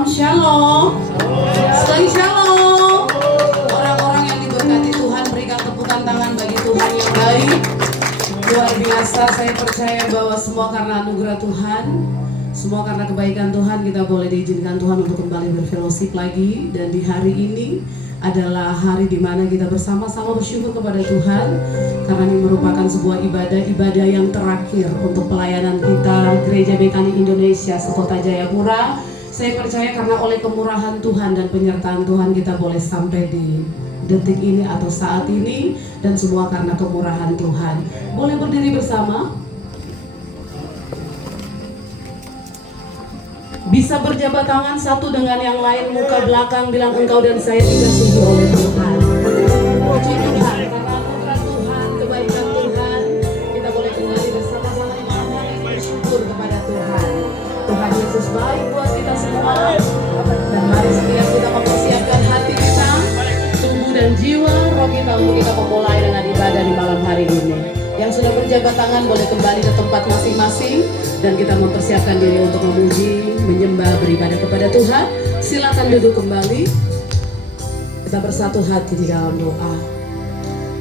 Salam shalom. Sekali shalom. Orang-orang yang diberkati Tuhan, berikan tepukan tangan bagi Tuhan yang baik. Luar biasa, saya percaya bahwa semua karena anugerah Tuhan, semua karena kebaikan Tuhan, kita boleh diizinkan Tuhan untuk kembali berfellowship lagi. Dan di hari ini adalah hari di mana kita bersama-sama bersyukur kepada Tuhan, karena ini merupakan sebuah ibadah yang terakhir untuk pelayanan kita Gereja Bekani Indonesia Sekota Jayapura. Saya percaya karena oleh kemurahan Tuhan dan penyertaan Tuhan kita boleh sampai di detik ini atau saat ini, dan semua karena kemurahan Tuhan. Boleh berdiri bersama? Bisa berjabat tangan satu dengan yang lain, muka belakang, bilang engkau dan saya dikasihi oleh Tuhan. Puji Tuhan, karena anugerah Tuhan, kebaikan Tuhan, kita boleh kembali bersama-sama di malam hari ini bersyukur kepada Tuhan. Tuhan Yesus baik buat kita semua, dan mari setiap kita mempersiapkan hati kita, tubuh dan jiwa, roh kita untuk kita memulai dengan ibadah di malam hari ini. Yang sudah berjabat tangan boleh kembali ke tempat masing-masing, dan kita mempersiapkan diri untuk memuji, menyembah, beribadah kepada Tuhan. Silakan duduk kembali. Kita bersatu hati di dalam doa.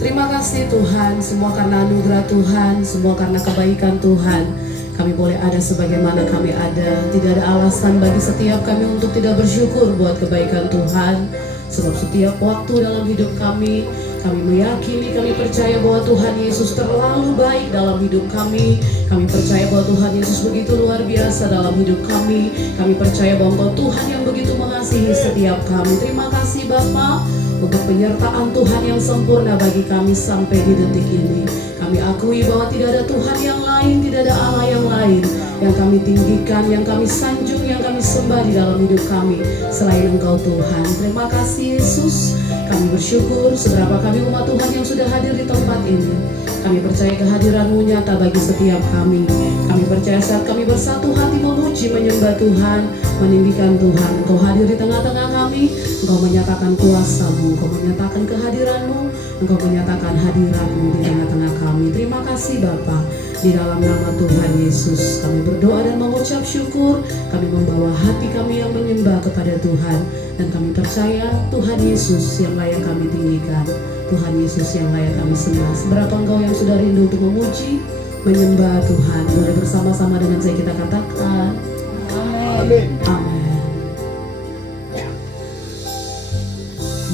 Terima kasih Tuhan, semua karena anugerah Tuhan, semua karena kebaikan Tuhan. Kami boleh ada sebagaimana kami ada. Tidak ada alasan bagi setiap kami untuk tidak bersyukur buat kebaikan Tuhan. Sebab setiap waktu dalam hidup kami meyakini, kami percaya bahwa Tuhan Yesus terlalu baik dalam hidup kami. Kami percaya bahwa Tuhan Yesus begitu luar biasa dalam hidup kami. Kami percaya bahwa Engkau Tuhan yang begitu mengasihi setiap kami. Terima kasih Bapa untuk penyertaan Tuhan yang sempurna bagi kami sampai di detik ini. Kami akui bahwa tidak ada Tuhan yang lain, tidak ada Allah yang lain yang kami tinggikan, yang kami sanjung, yang kami sembah di dalam hidup kami selain Engkau Tuhan. Terima kasih Yesus. Kami bersyukur seberapa kami umat Tuhan yang sudah hadir di tempat ini. Kami percaya kehadiran-Mu nyata bagi setiap kami. Kami percaya saat kami bersatu hati memuji, menyembah Tuhan, meninggikan Tuhan, Engkau hadir di tengah-tengah kami. Engkau menyatakan kuasa-Mu, Engkau menyatakan kehadiran-Mu, Engkau menyatakan hadirat-Mu di tengah-tengah kami. Terima kasih Bapa. Di dalam nama Tuhan Yesus kami berdoa dan mengucap syukur. Kami membawa hati kami yang menyembah kepada Tuhan, dan kami percaya Tuhan Yesus yang layak kami tinggikan, Tuhan Yesus yang layak kami sembah. Seberapa engkau yang sudah rindu untuk memuji, menyembah Tuhan, boleh bersama-sama dengan saya kita katakan Amin. Amin.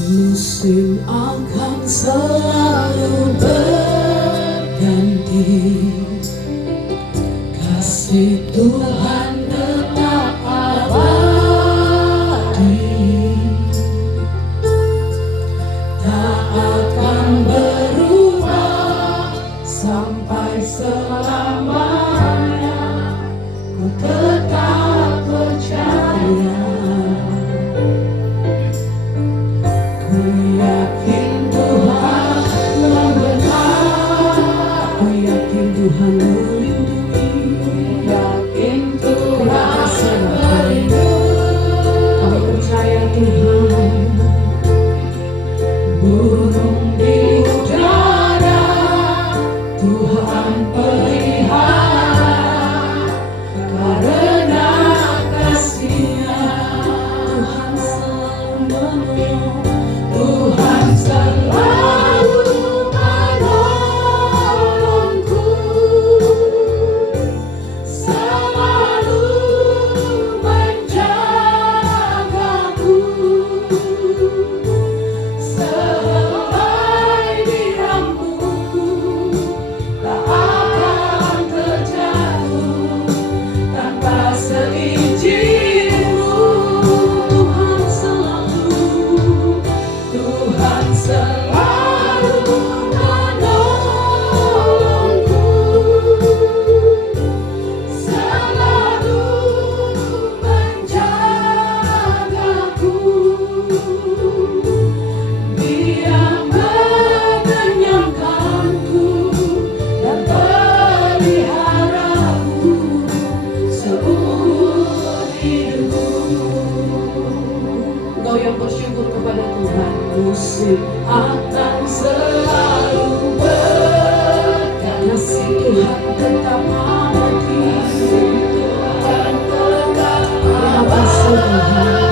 Musim akan selalu berganti, kasih Tuhan tetap abadi, tak akan berubah sampai selamanya. Ku tetap percaya, ku yakin Tuhan benar, ku yakin Tuhan melindungi, ku yakin Tuhan melindungi. Kami percaya Tuhan burung di udara, Tuhan pelihara, karena kasih-Nya Tuhan selalu menolong, Tuhan selalu menolongku, selalu menjagaku, selai di rambutku tak akan terjatuh tanpa seizin-Mu. Tuhan selalu menolongku, selalu menjagaku. Dia mengenyangkanku dan peliharaku seumur hidupku. Engkau yang bersyukur kepada Tuhan. Musim akan selalu berganti, kasih Tuhan tetap abadi, Tuhan tetap abadi.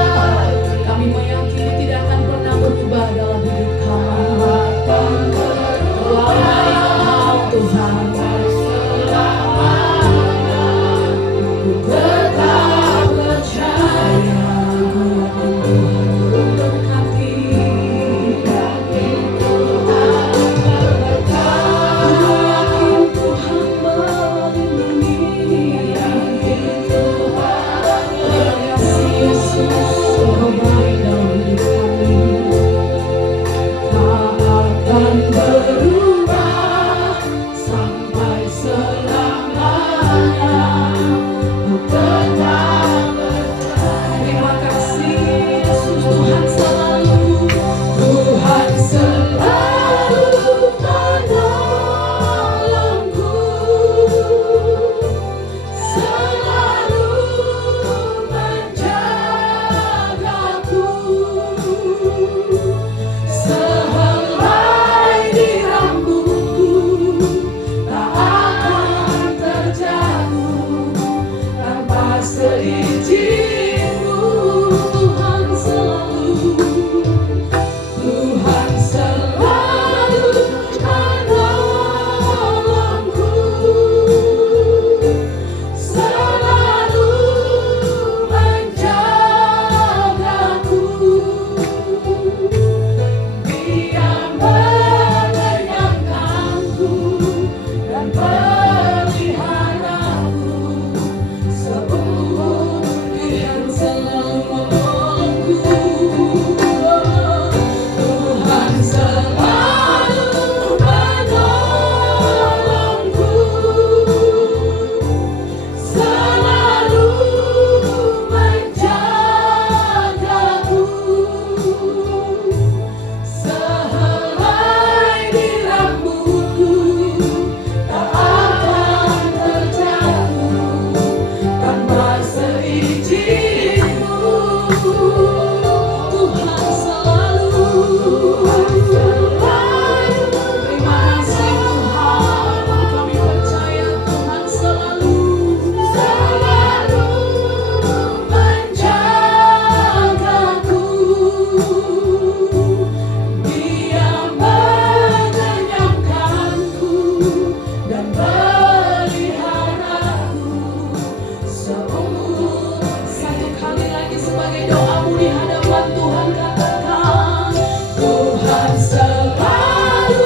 doamu di hadapan Tuhan, katakan Tuhan selalu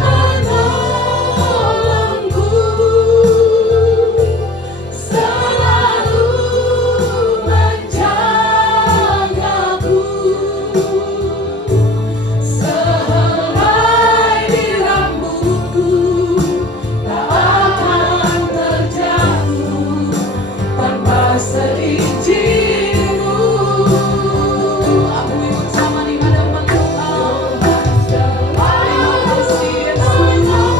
menolongku, selalu menjagaku, sehelai di rambutku tak akan terjatuh tanpa seizinmu. Aku ikut sama di hadapan Tuhan. Terima kasih Yesus.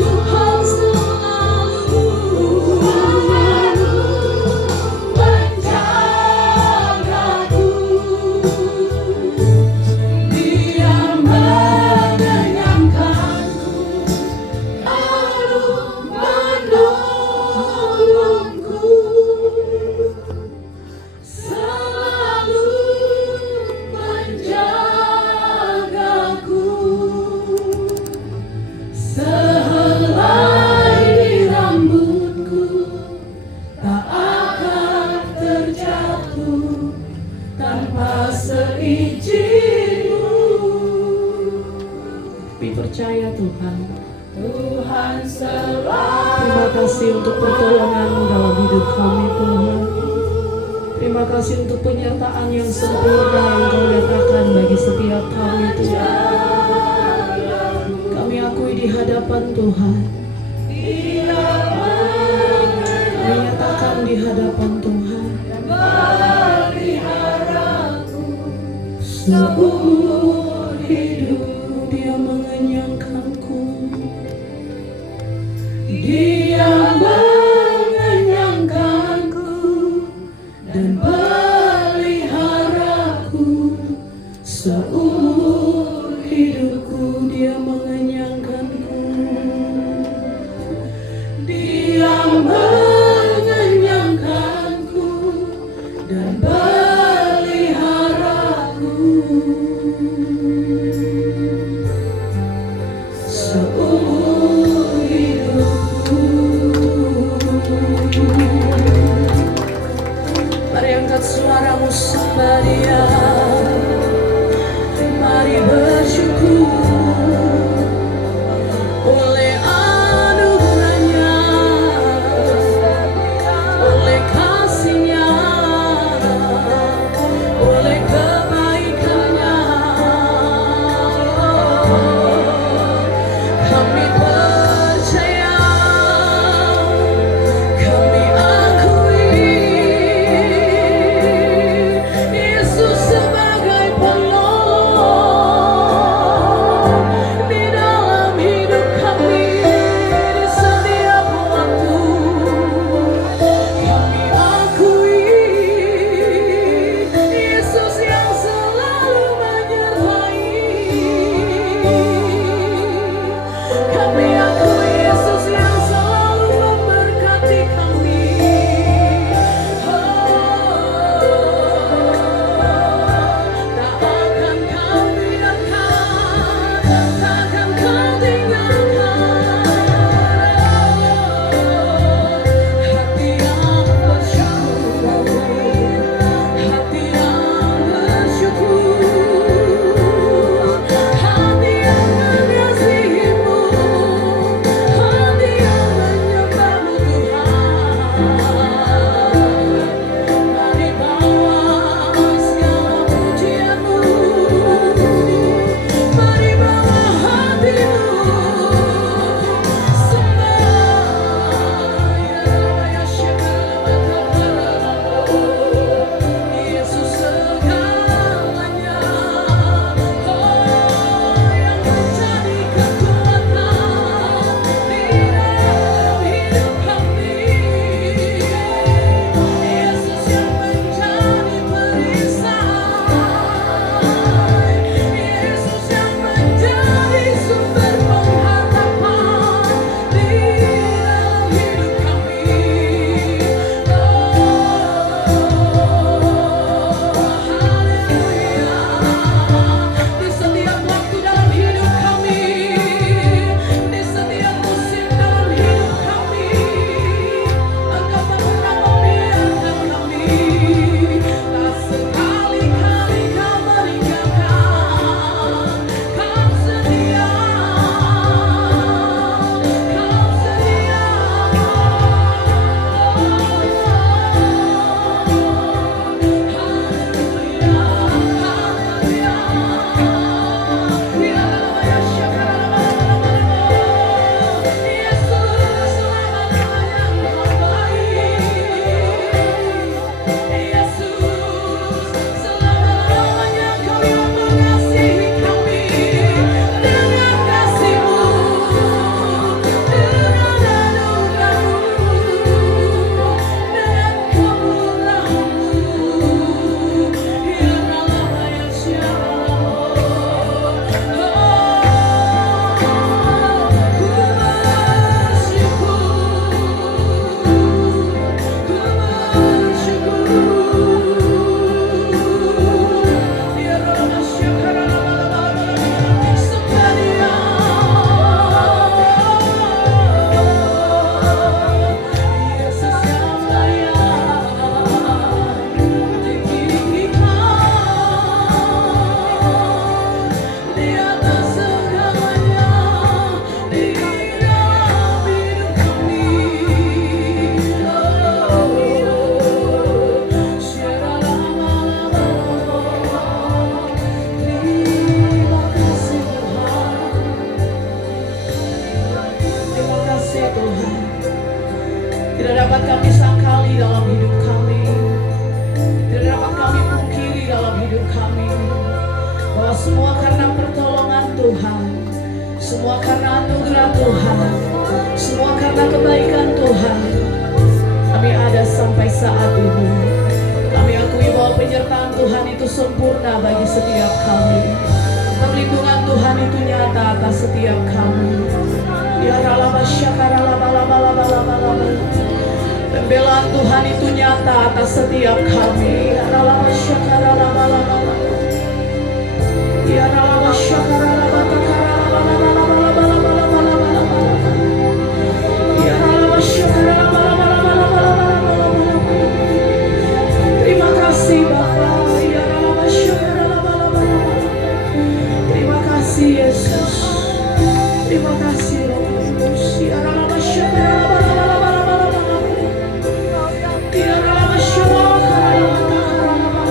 Tuhan selalu menjagaku. Dia mengenyangkanku, lalu menolongku, selalu menjagaku, sehelai di rambutku tak akan terjatuh tanpa seizinmu. Kami percaya Tuhan. Tuhan selalu. Terima kasih untuk pertolongan-Mu dalam hidup kami Tuhan. Terima kasih untuk penyertaan yang sempurna yang Kau nyatakan bagi setiap kami Tuhan. Kami akui di hadapan Tuhan. Kami nyatakan di hadapan Tuhan. Seumur hidup Dia mengenyangkanku. Dia mengenyangkanku dan peliharaku. Seumur hidupku Dia mengenyangkanku. Dia mengenyangkanku dan peliharaku. Seumur hidupku. Mari angkat suaramu sembah Dia. Mari bersyukur oleh anugerahnya, oleh kasih-Nya, oleh kebaikan-Nya. Kami percaya, kami akui Yesus sebagai penolong. kami, bahwa semua karena pertolongan Tuhan, semua karena anugerah Tuhan, semua karena kebaikan Tuhan, kami ada sampai saat ini. Kami akui bahwa penyertaan Tuhan itu sempurna bagi setiap kami. Perlindungan Tuhan itu nyata atas setiap kami. Ya ralaba syakara laba laba laba laba laba. Pembelaan Tuhan itu nyata atas setiap kami. Ya ralaba syakara laba laba laba. Ya ralaba syakara laba takara laba laba laba laba laba laba laba laba. Ya ralaba syakara laba laba laba laba laba laba laba. Terima kasih Bapa. Ya ralaba syakara laba laba laba. Terima kasih Yesus. Terima kasih Roh Kudus. Ya ralaba syakara laba laba laba laba laba laba. Ya ralaba syakara laba takara laba laba.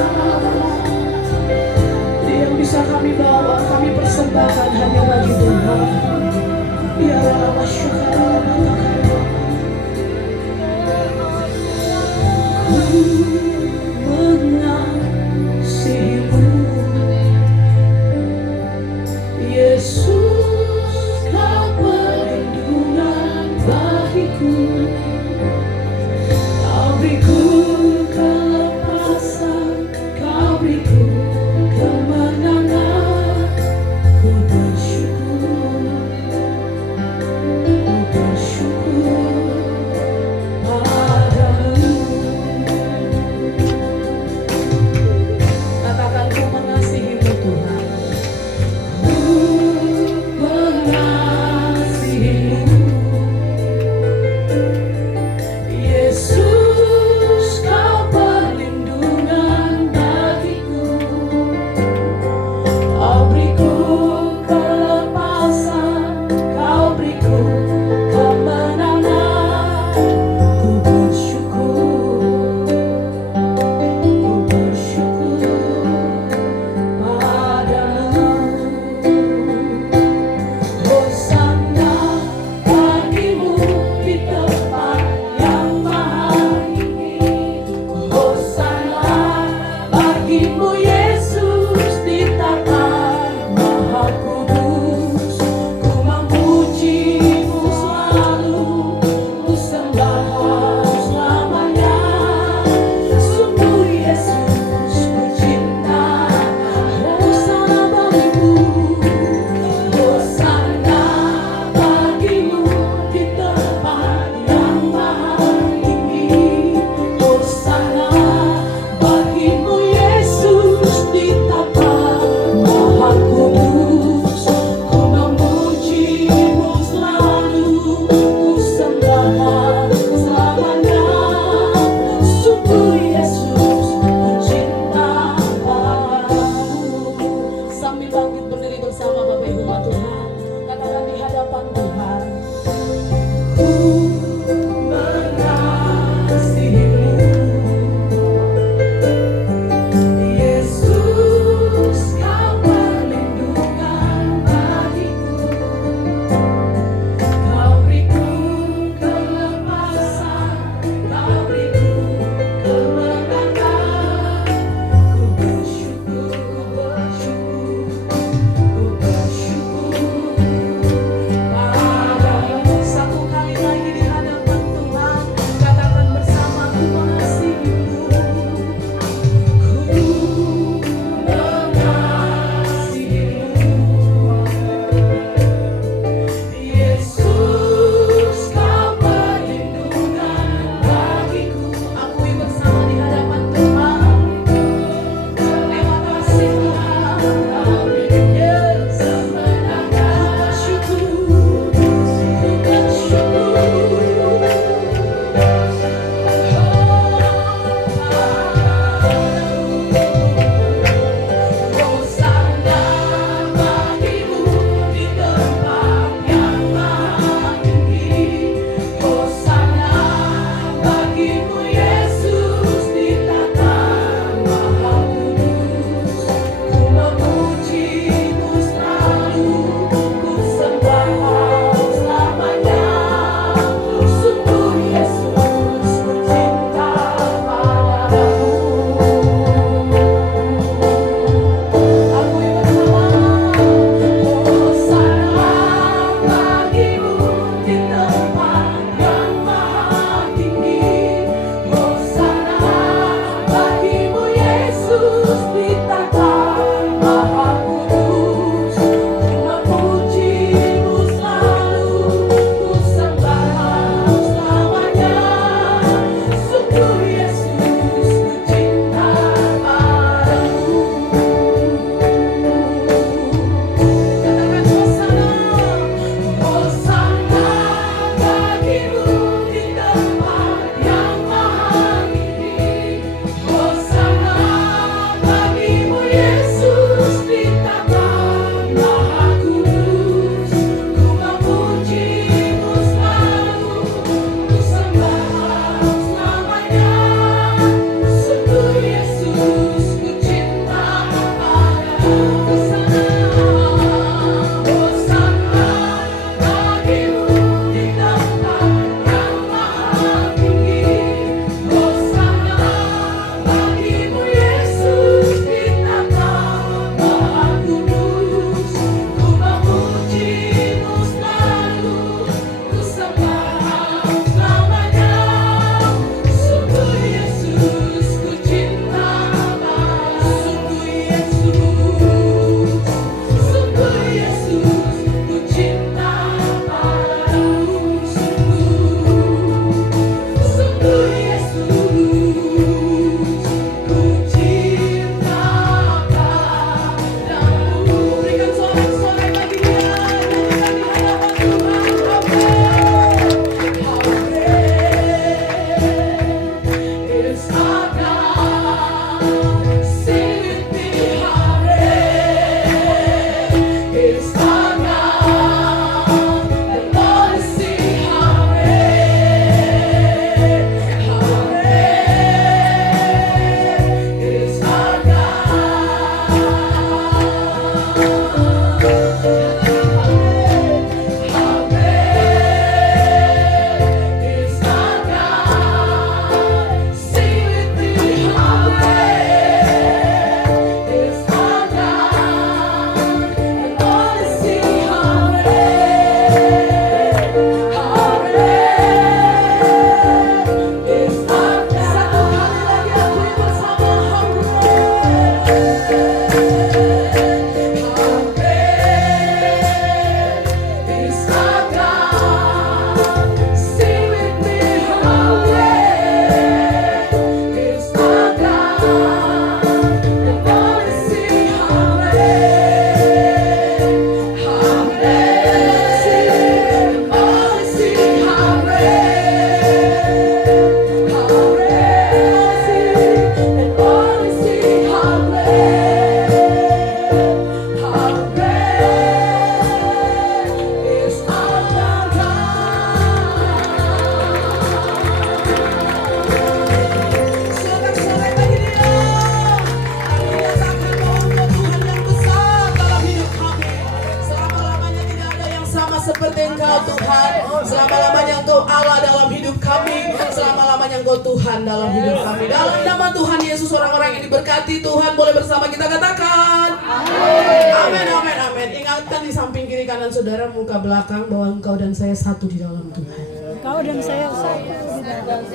dalam hidup kami. Dalam nama Tuhan Yesus, orang-orang yang diberkati Tuhan boleh bersama kita katakan amin, amin, amin. Ingatkan di samping kiri kanan saudara, muka belakang, bahwa engkau dan saya satu di dalam Tuhan. Engkau dan saya satu di dalam.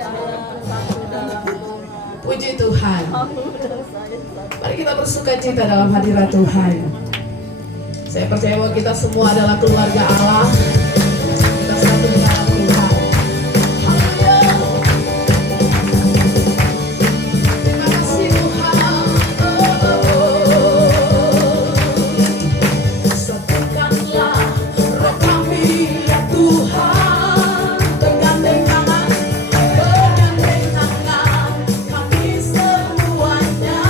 Puji Tuhan. Mari kita bersuka cita dalam hadirat Tuhan. Saya percaya bahwa kita semua adalah keluarga Allah. Kita satu di dalam Tuhan. Haleluya. Terima kasih Tuhan. Satukanlah roh kami ya Tuhan. Bergandeng tangan kami semuanya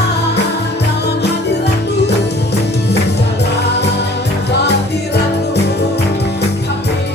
dalam hadirat-Mu. Dalam hadirat-Mu kami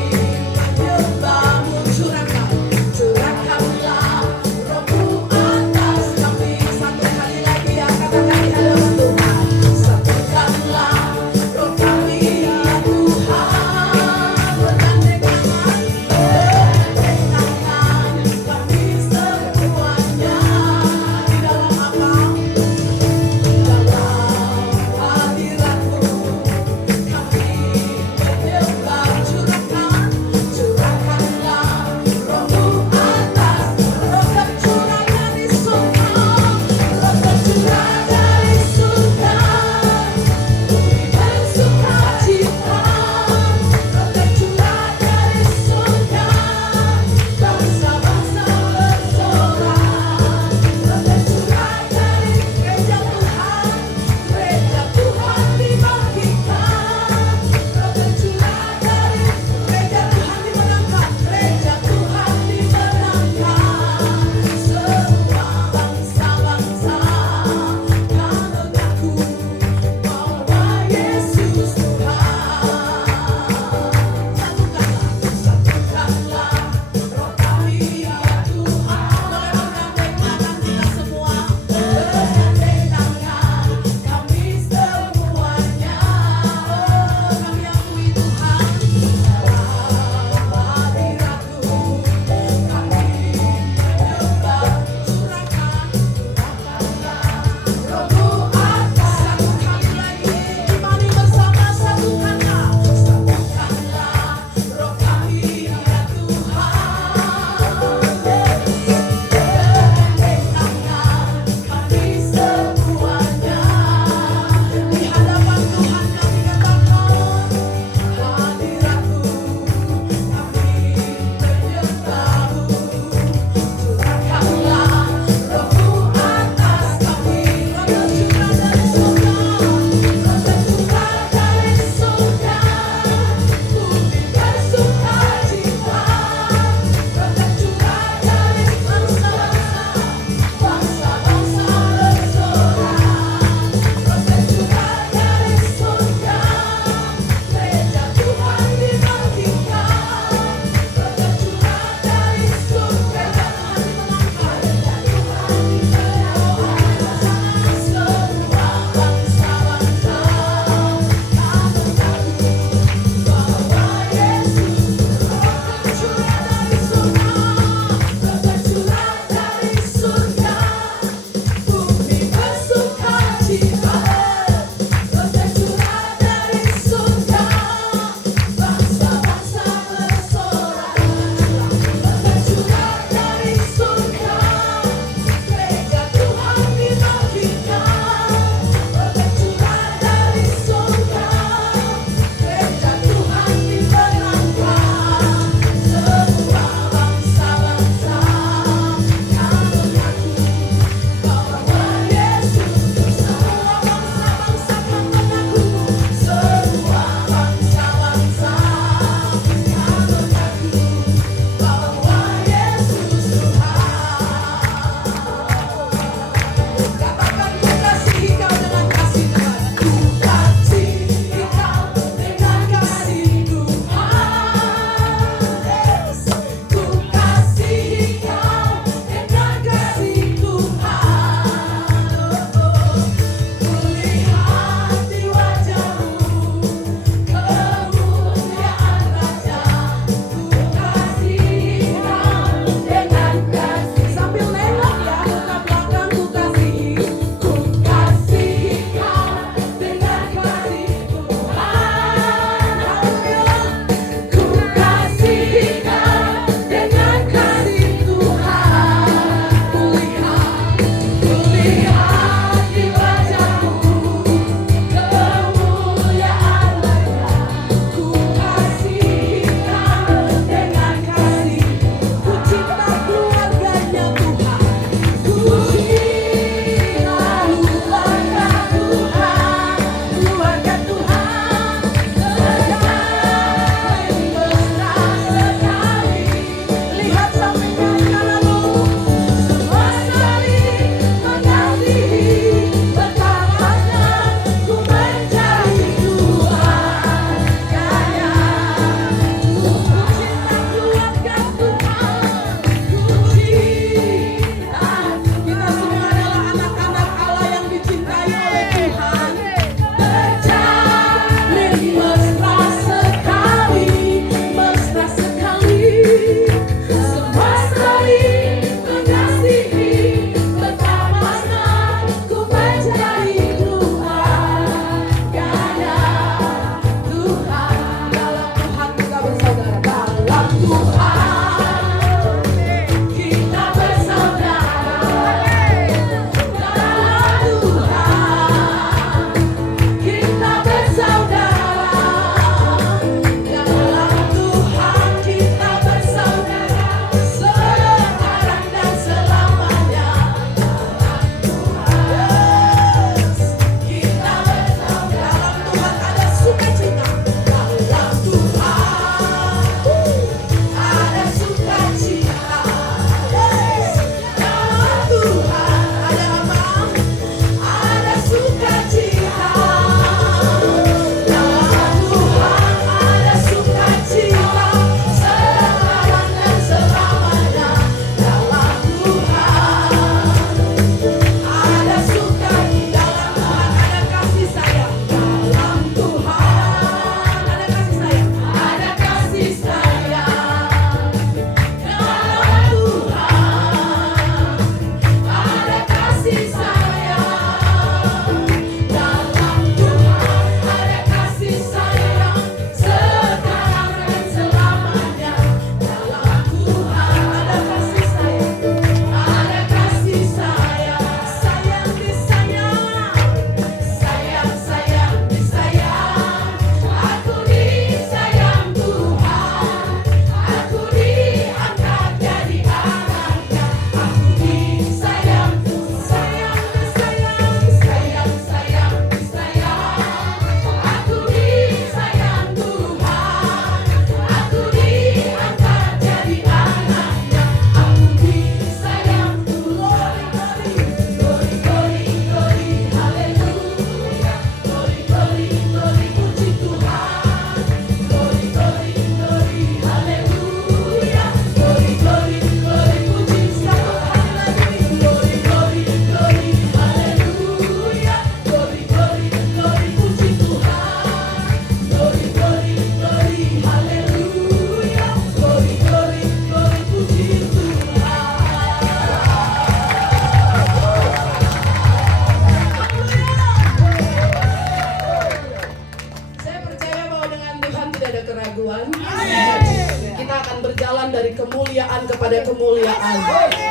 kepada kemuliaan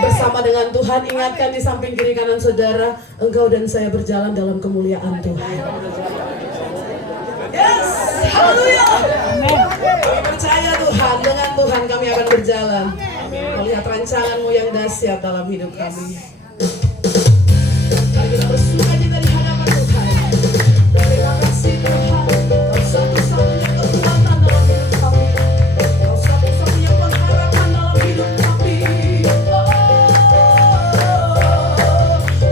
bersama dengan Tuhan. Ingatkan di samping kiri kanan saudara, engkau dan saya berjalan dalam kemuliaan Tuhan. Yes, haleluya. Kami percaya Tuhan, dengan Tuhan kami akan berjalan melihat rancangan-Mu yang dahsyat dalam hidup kami. Mari kita bersukacita di hadapan Tuhan. Terima kasih Tuhan, Kau satu-satunya kekuatan dalam hidup kami. Kau satu-satunya pengharapan dalam hidup kami.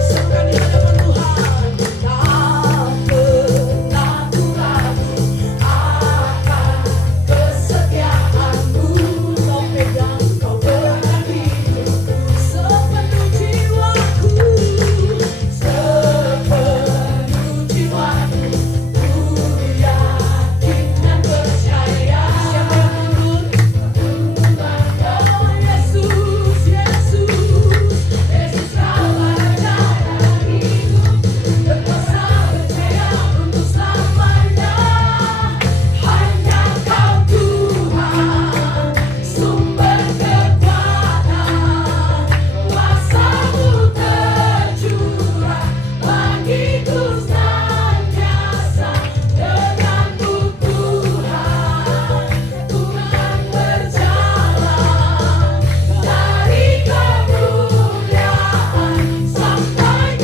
Serukan di hadapan Tuhan. Tak pernah ku ragu akan kesetiaan-Mu. Kau pegang, Kau pegang hidupku sepenuh jiwaku. Sepenuh jiwaku, ku yakin dan percaya. Siapa yang mundur? Oh Yesus, Yesus, Yesus Raja dalam hidup, berkuasa berjaya untuk selamanya. Hanya Kau Tuhan, sumber kekuatan, kuasa-Mu tercurah bagiku senantiasa. Denganmu Tuhan, Tuhan berjalan dari kemuliaan sampai kemuliaan.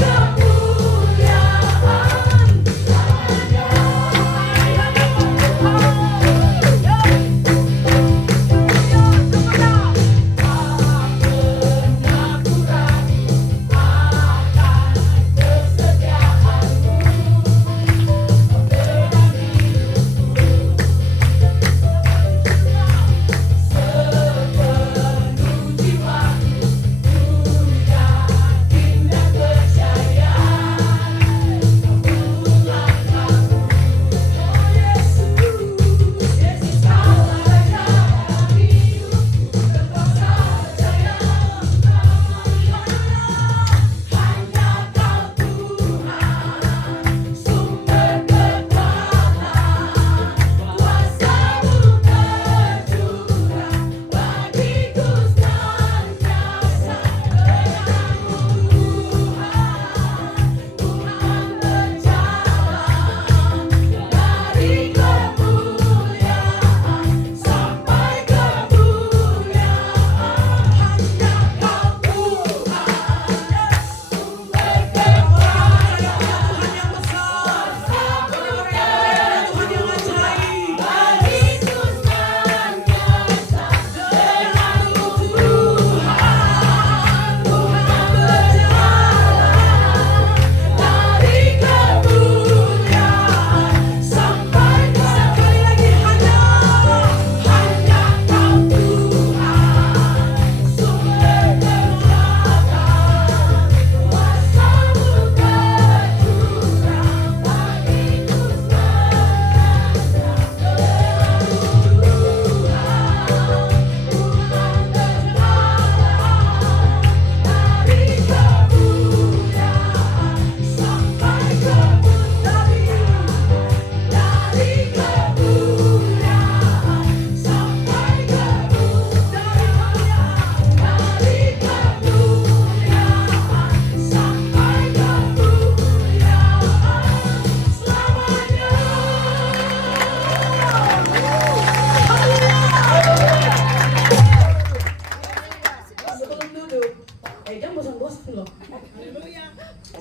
Jangan bosan-bosan loh.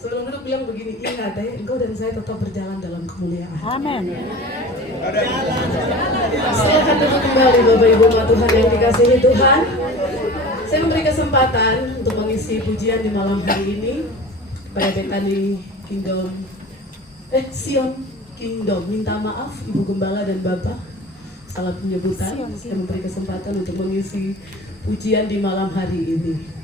Sebelum duduk bilang begini, ingat engkau dan saya tetap berjalan dalam kemuliaan. Amin. Silakan duduk kembali Bapak Ibu umat Tuhan yang dikasihi Tuhan. Saya memberi kesempatan untuk mengisi pujian di malam hari ini pada Betani Kingdom, Sion Kingdom. Minta maaf Ibu Gembala dan Bapak, salah penyebutan. Saya memberi kesempatan untuk mengisi pujian di malam hari ini.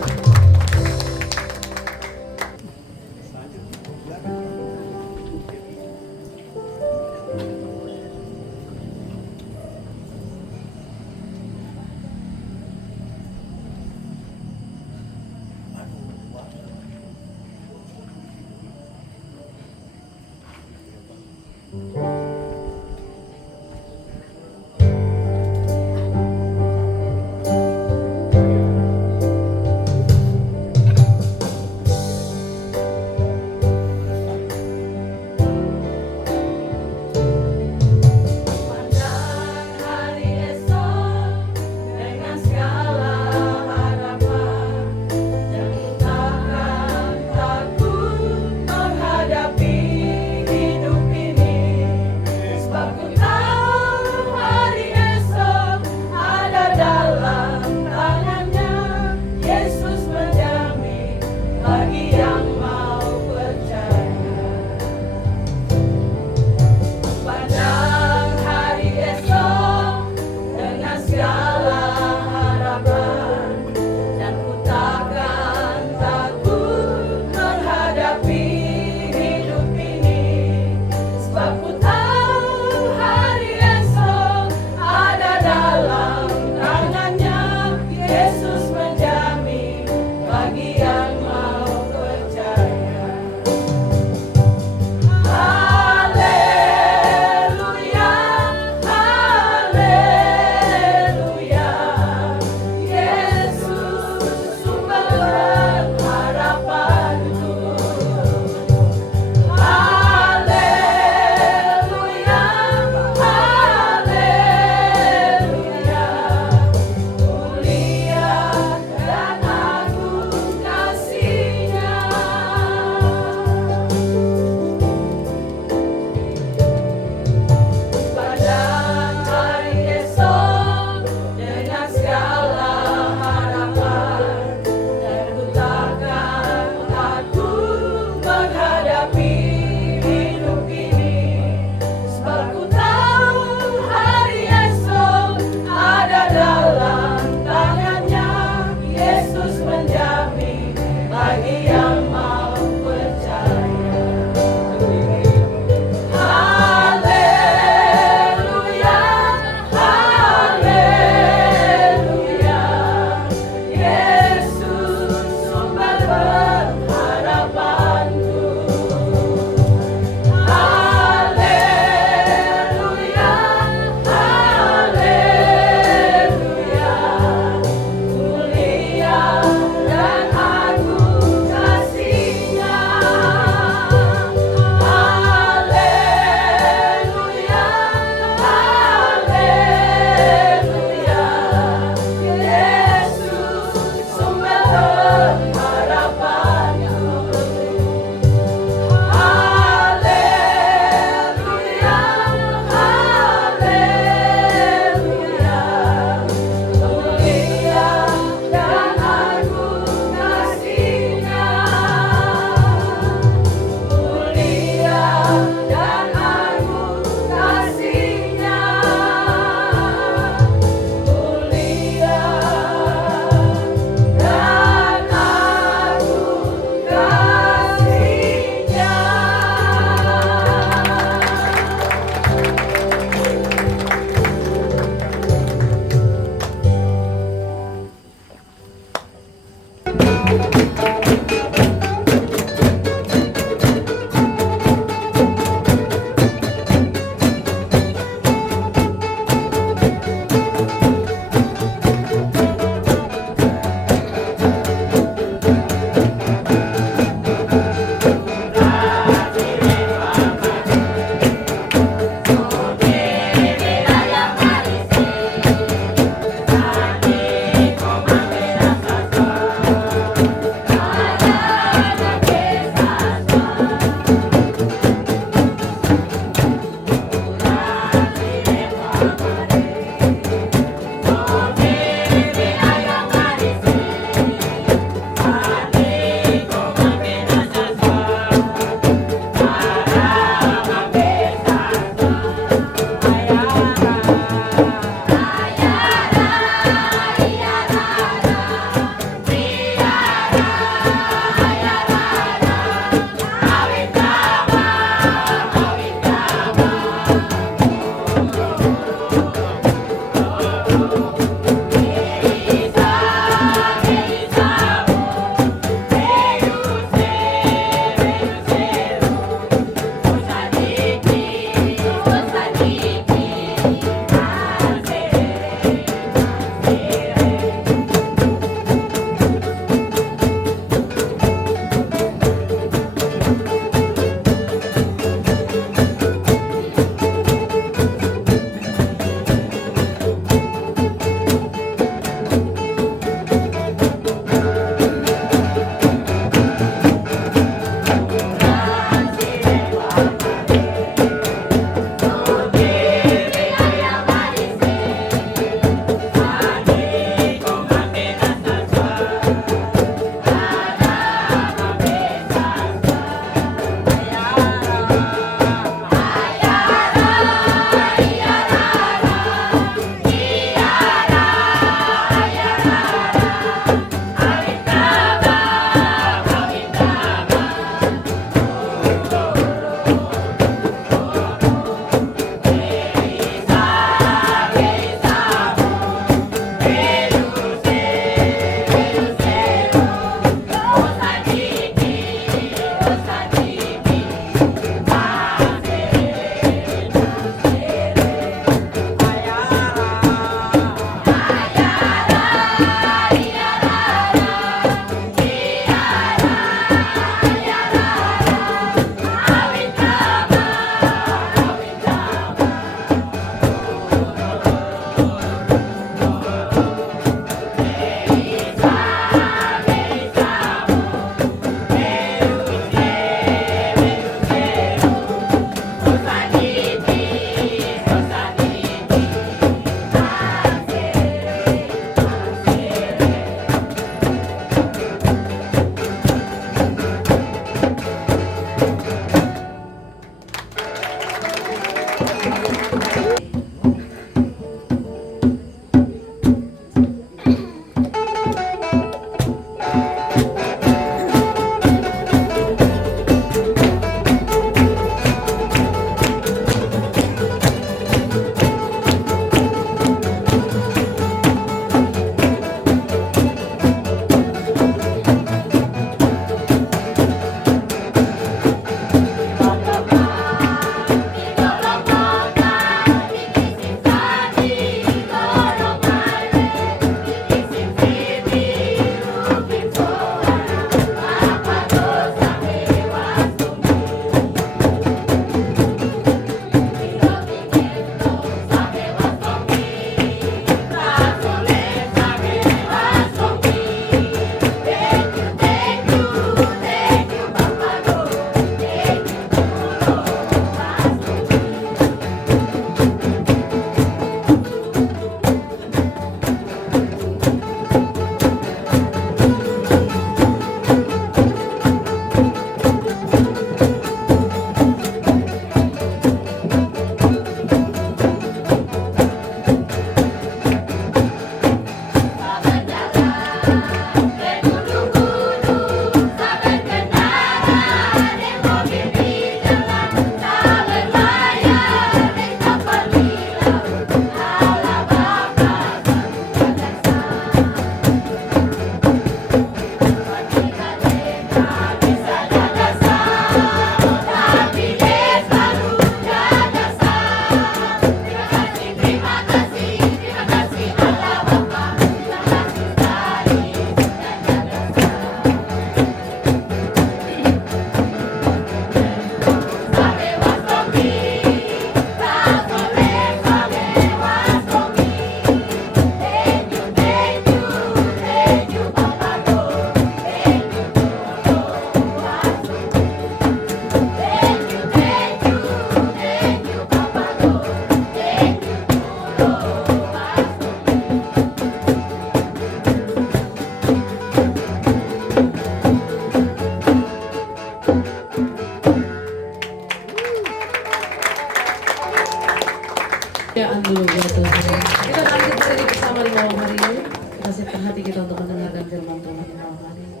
Kita bangkit berdiri bersama di malam hari ini. Kita siapkan hati kita untuk mendengarkan firman Tuhan di malam hari ini.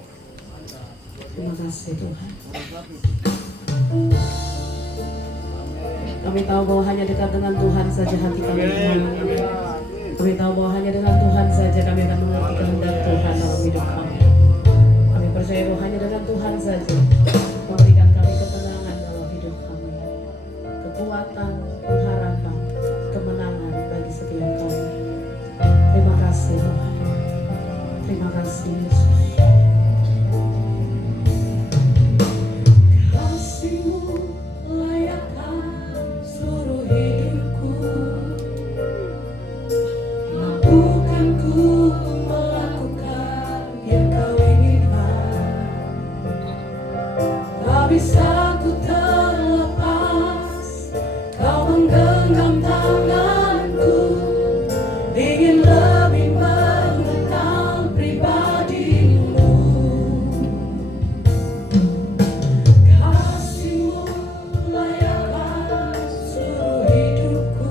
Terima kasih Tuhan. Kami tahu bahwa hanya dekat dengan Tuhan saja hati kami tenang. Kami tahu bahwa hanya dengan Tuhan saja kami akan mengerti kehendak Tuhan dalam hidup kami. Kami percaya bahwa hanya dengan Tuhan saja memberikan kami ketenangan dalam hidup kami, kekuatan, pengharapan, kemenangan bagi setiap kami. Terima kasih Tuhan. Terima kasih Yesus. Kasih-Mu layakkan seluruh hidupku, mampukan ku melakukan yang Kau inginkan. Tak bisa ku terlepas, Kau menggenggam tanganku, ingin lebih mengenal pribadi-Mu. Kasih-Mu layakkan seluruh hidupku,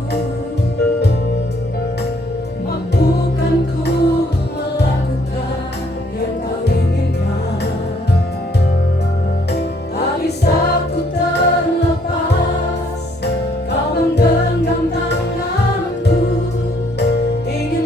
mampukan ku melakukan yang Kau inginkan. Tak bisa ku terlepas, Kau menggenggam tanganku, ingin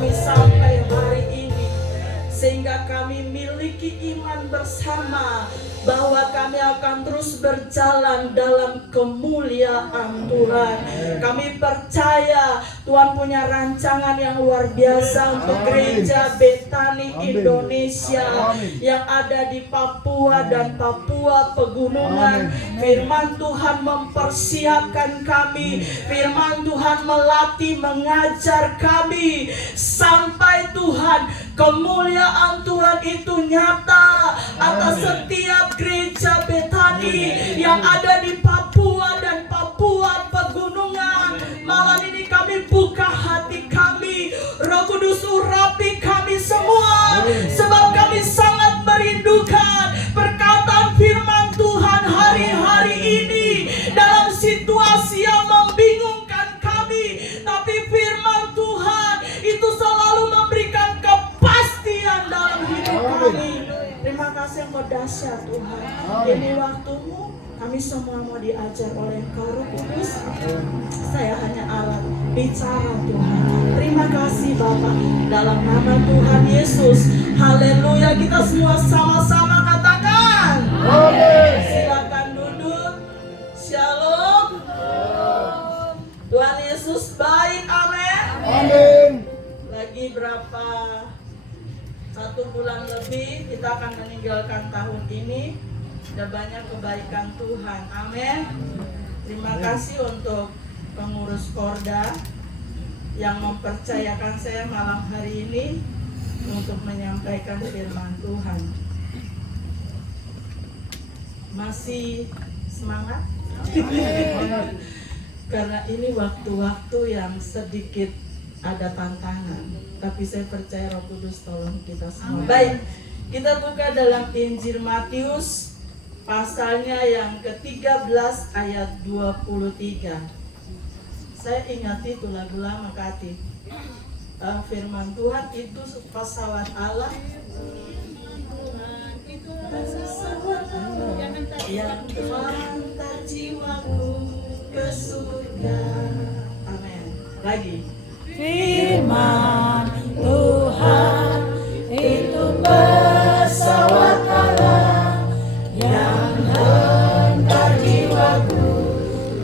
kami sampai hari ini, sehingga kami miliki iman bersama bahwa kami akan terus berjalan dalam kemuliaan Tuhan. Kami percaya Tuhan punya rancangan yang luar biasa untuk gereja Betani Indonesia yang ada di Papua dan Papua Pegunungan. Firman Tuhan mempersiapkan kami, firman Tuhan melatih, mengajar kami sampai Tuhan, kemuliaan Tuhan itu nyata atas setiap gereja Betani yang ada di Papua dan Papua Pegunungan. Malam ini kami buka hati kami, Roh Kudus urapi kami semua, sebab kami sangat merindukan perkataan firman Tuhan hari-hari ini dalam situasi yang membingungkan kami. Tapi firman Tuhan itu selalu memberikan kepastian dalam hidup kami. Terima kasih Engkau dahsyat Tuhan. Ini waktumu, kami semua mau diajar oleh Engkau Roh Kudus. Saya hanya alat bicara Tuhan. Terima kasih Bapa, dalam nama Tuhan Yesus. Haleluya, kita semua sama-sama katakan. Silakan duduk. Shalom. Tuhan Yesus baik, amin. Lagi berapa? 1 bulan lebih kita akan meninggalkan tahun ini. Sudah banyak kebaikan Tuhan, amin. Terima kasih untuk pengurus Korda yang mempercayakan saya malam hari ini untuk menyampaikan firman Tuhan. Masih semangat? Karena ini waktu-waktu yang sedikit ada tantangan, tapi saya percaya Roh Kudus tolong kita semua. Baik, kita buka dalam Injil Matius pasalnya yang ke-13 ayat 23. Saya ingat itu lagu lama Kati. Firman Tuhan itu pesawat Allah. Pesawat Allah yang mengantar jiwaku ke surga. Amin. Lagi. Firman Tuhan itu pesawat Allah yang hantar jiwaku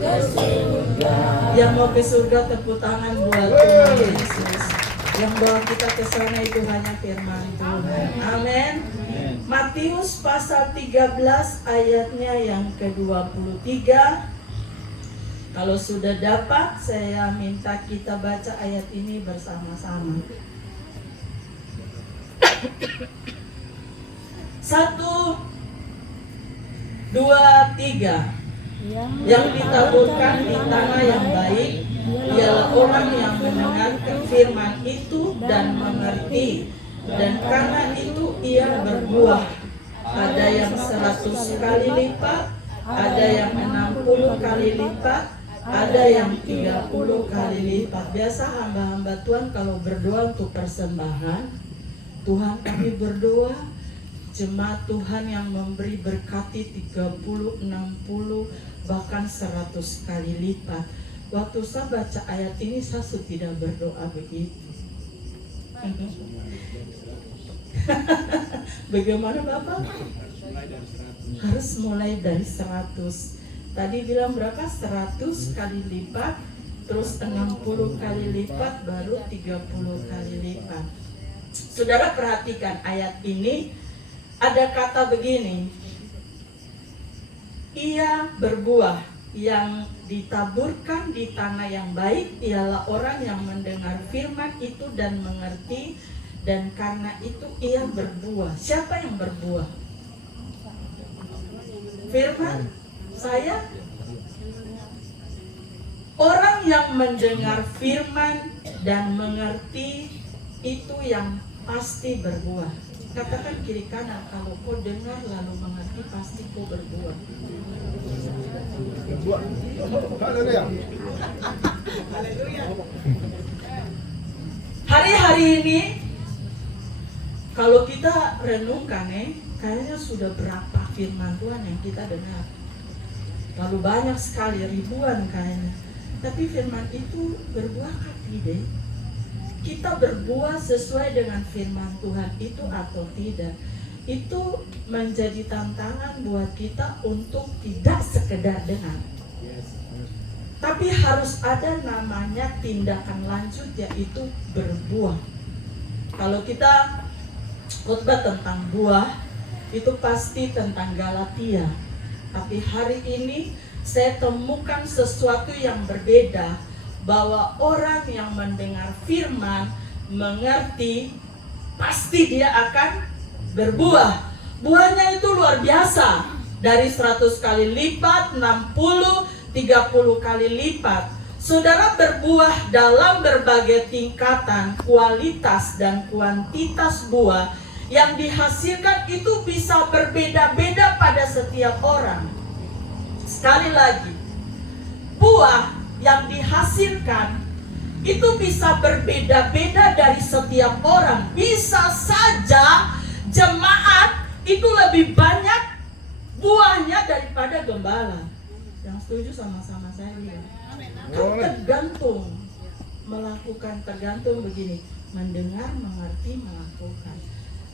ke surga. Yang mau ke surga tepuk tangan buat Tuhan Yesus. Yang bawa kita ke sana itu hanya firman Tuhan. Amin. Matius pasal 13 ayatnya yang ke-23. Kalau sudah dapat, saya minta kita baca ayat ini bersama-sama. 1, 2, 3. Yang ditaburkan di tanah yang baik ialah orang yang mendengarkan firman itu dan mengerti, dan karena itu ia berbuah. Ada yang 100 kali lipat, ada yang 60 kali lipat, ada yang 30 kali lipat. Biasa hamba-hamba Tuhan kalau berdoa untuk persembahan, Tuhan kami berdoa jemaat Tuhan yang memberi berkati 30, 60, bahkan 100 kali lipat. Waktu saya baca ayat ini, saya tidak berdoa begitu. Bagaimana Bapak? Harus mulai dari 100. Tadi bilang berapa? 100 kali lipat, terus 60 kali lipat, baru 30 kali lipat. Saudara perhatikan ayat ini, ada kata begini, ia berbuah. Yang ditaburkan di tanah yang baik ialah orang yang mendengar firman itu dan mengerti, dan karena itu ia berbuah. Siapa yang berbuah? Firman saya. Orang yang mendengar firman dan mengerti itu yang pasti berbuah. Katakan kiri kanan, kalau kau dengar lalu mengerti, pasti kau berbuah. Haleluya. Hari-hari ini kalau kita renungkan kayaknya sudah berapa firman Tuhan yang kita dengar. Lalu banyak sekali, ribuan kayaknya. Tapi firman itu berbuah kan tidak? kita berbuah sesuai dengan firman Tuhan itu atau tidak. Itu menjadi tantangan buat kita untuk tidak sekedar dengar, tapi harus ada namanya tindakan lanjut, yaitu berbuah. Kalau kita khotbah tentang buah, itu pasti tentang Galatia. Tapi hari ini saya temukan sesuatu yang berbeda, bahwa orang yang mendengar firman, mengerti, pasti dia akan berbuah. Buahnya itu luar biasa. Dari 100 kali lipat, 60, 30 kali lipat. Saudara, berbuah dalam berbagai tingkatan, kualitas dan kuantitas buah yang dihasilkan itu bisa berbeda-beda pada setiap orang. Sekali lagi, buah yang dihasilkan itu bisa berbeda-beda dari setiap orang. Bisa saja jemaat itu lebih banyak buahnya daripada gembala. Yang setuju sama-sama saya lihat. Kan tergantung begini, mendengar, mengerti, melakukan.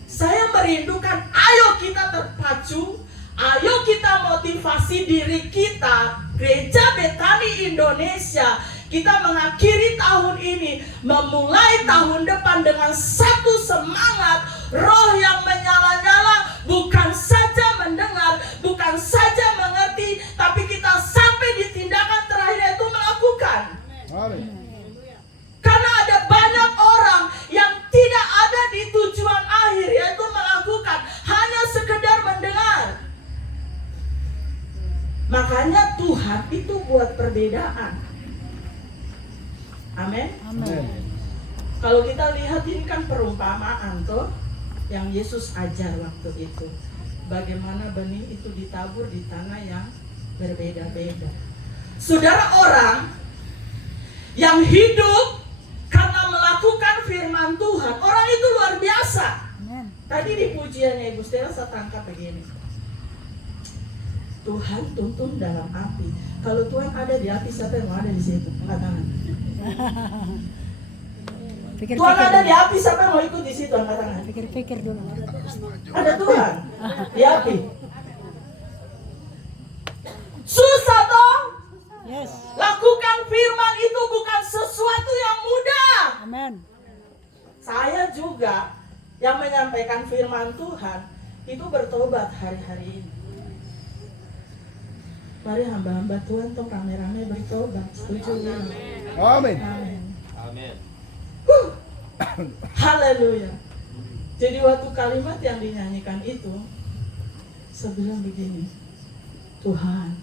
Saya merindukan, ayo kita terpacu, ayo kita motivasi diri kita, Gereja Betani Indonesia. Kita mengakhiri tahun ini, memulai tahun depan dengan satu semangat, roh yang menyala-nyala, bukan saja mendengar, bukan saja mengerti, tapi kita sampai di tindakan terakhir, yaitu melakukan. Amin. Karena ada banyak orang yang tidak ada di tujuan akhir, yaitu melakukan, hanya sekedar mendengar. Makanya Tuhan itu buat perbedaan. Amin. Amin. Kalau kita lihat ini kan perumpamaan toh yang Yesus ajar waktu itu. Bagaimana benih itu ditabur di tanah yang berbeda-beda. Saudara, orang yang hidup karena melakukan firman Tuhan, orang itu luar biasa. Amin. Tadi di pujiannya Ibu Stella saya tangkap begini. Tuhan tuntun dalam api. Kalau Tuhan ada di api, siapa yang mau ada di situ? Angkat tangan. Tuhan ada di api, siapa yang mau ikut di situ? Angkat tangan. Pikir-pikir dulu. Ada Tuhan di api. Susah dong. Yes. Lakukan firman itu bukan sesuatu yang mudah. Amin. Saya juga yang menyampaikan firman Tuhan itu bertobat hari-hari ini. Mari hamba-hamba Tuhan tong rame-rame bertobat. Setuju ya? Amin. Amin. Haleluya. Jadi waktu kalimat yang dinyanyikan itu, saya bilang begini, Tuhan,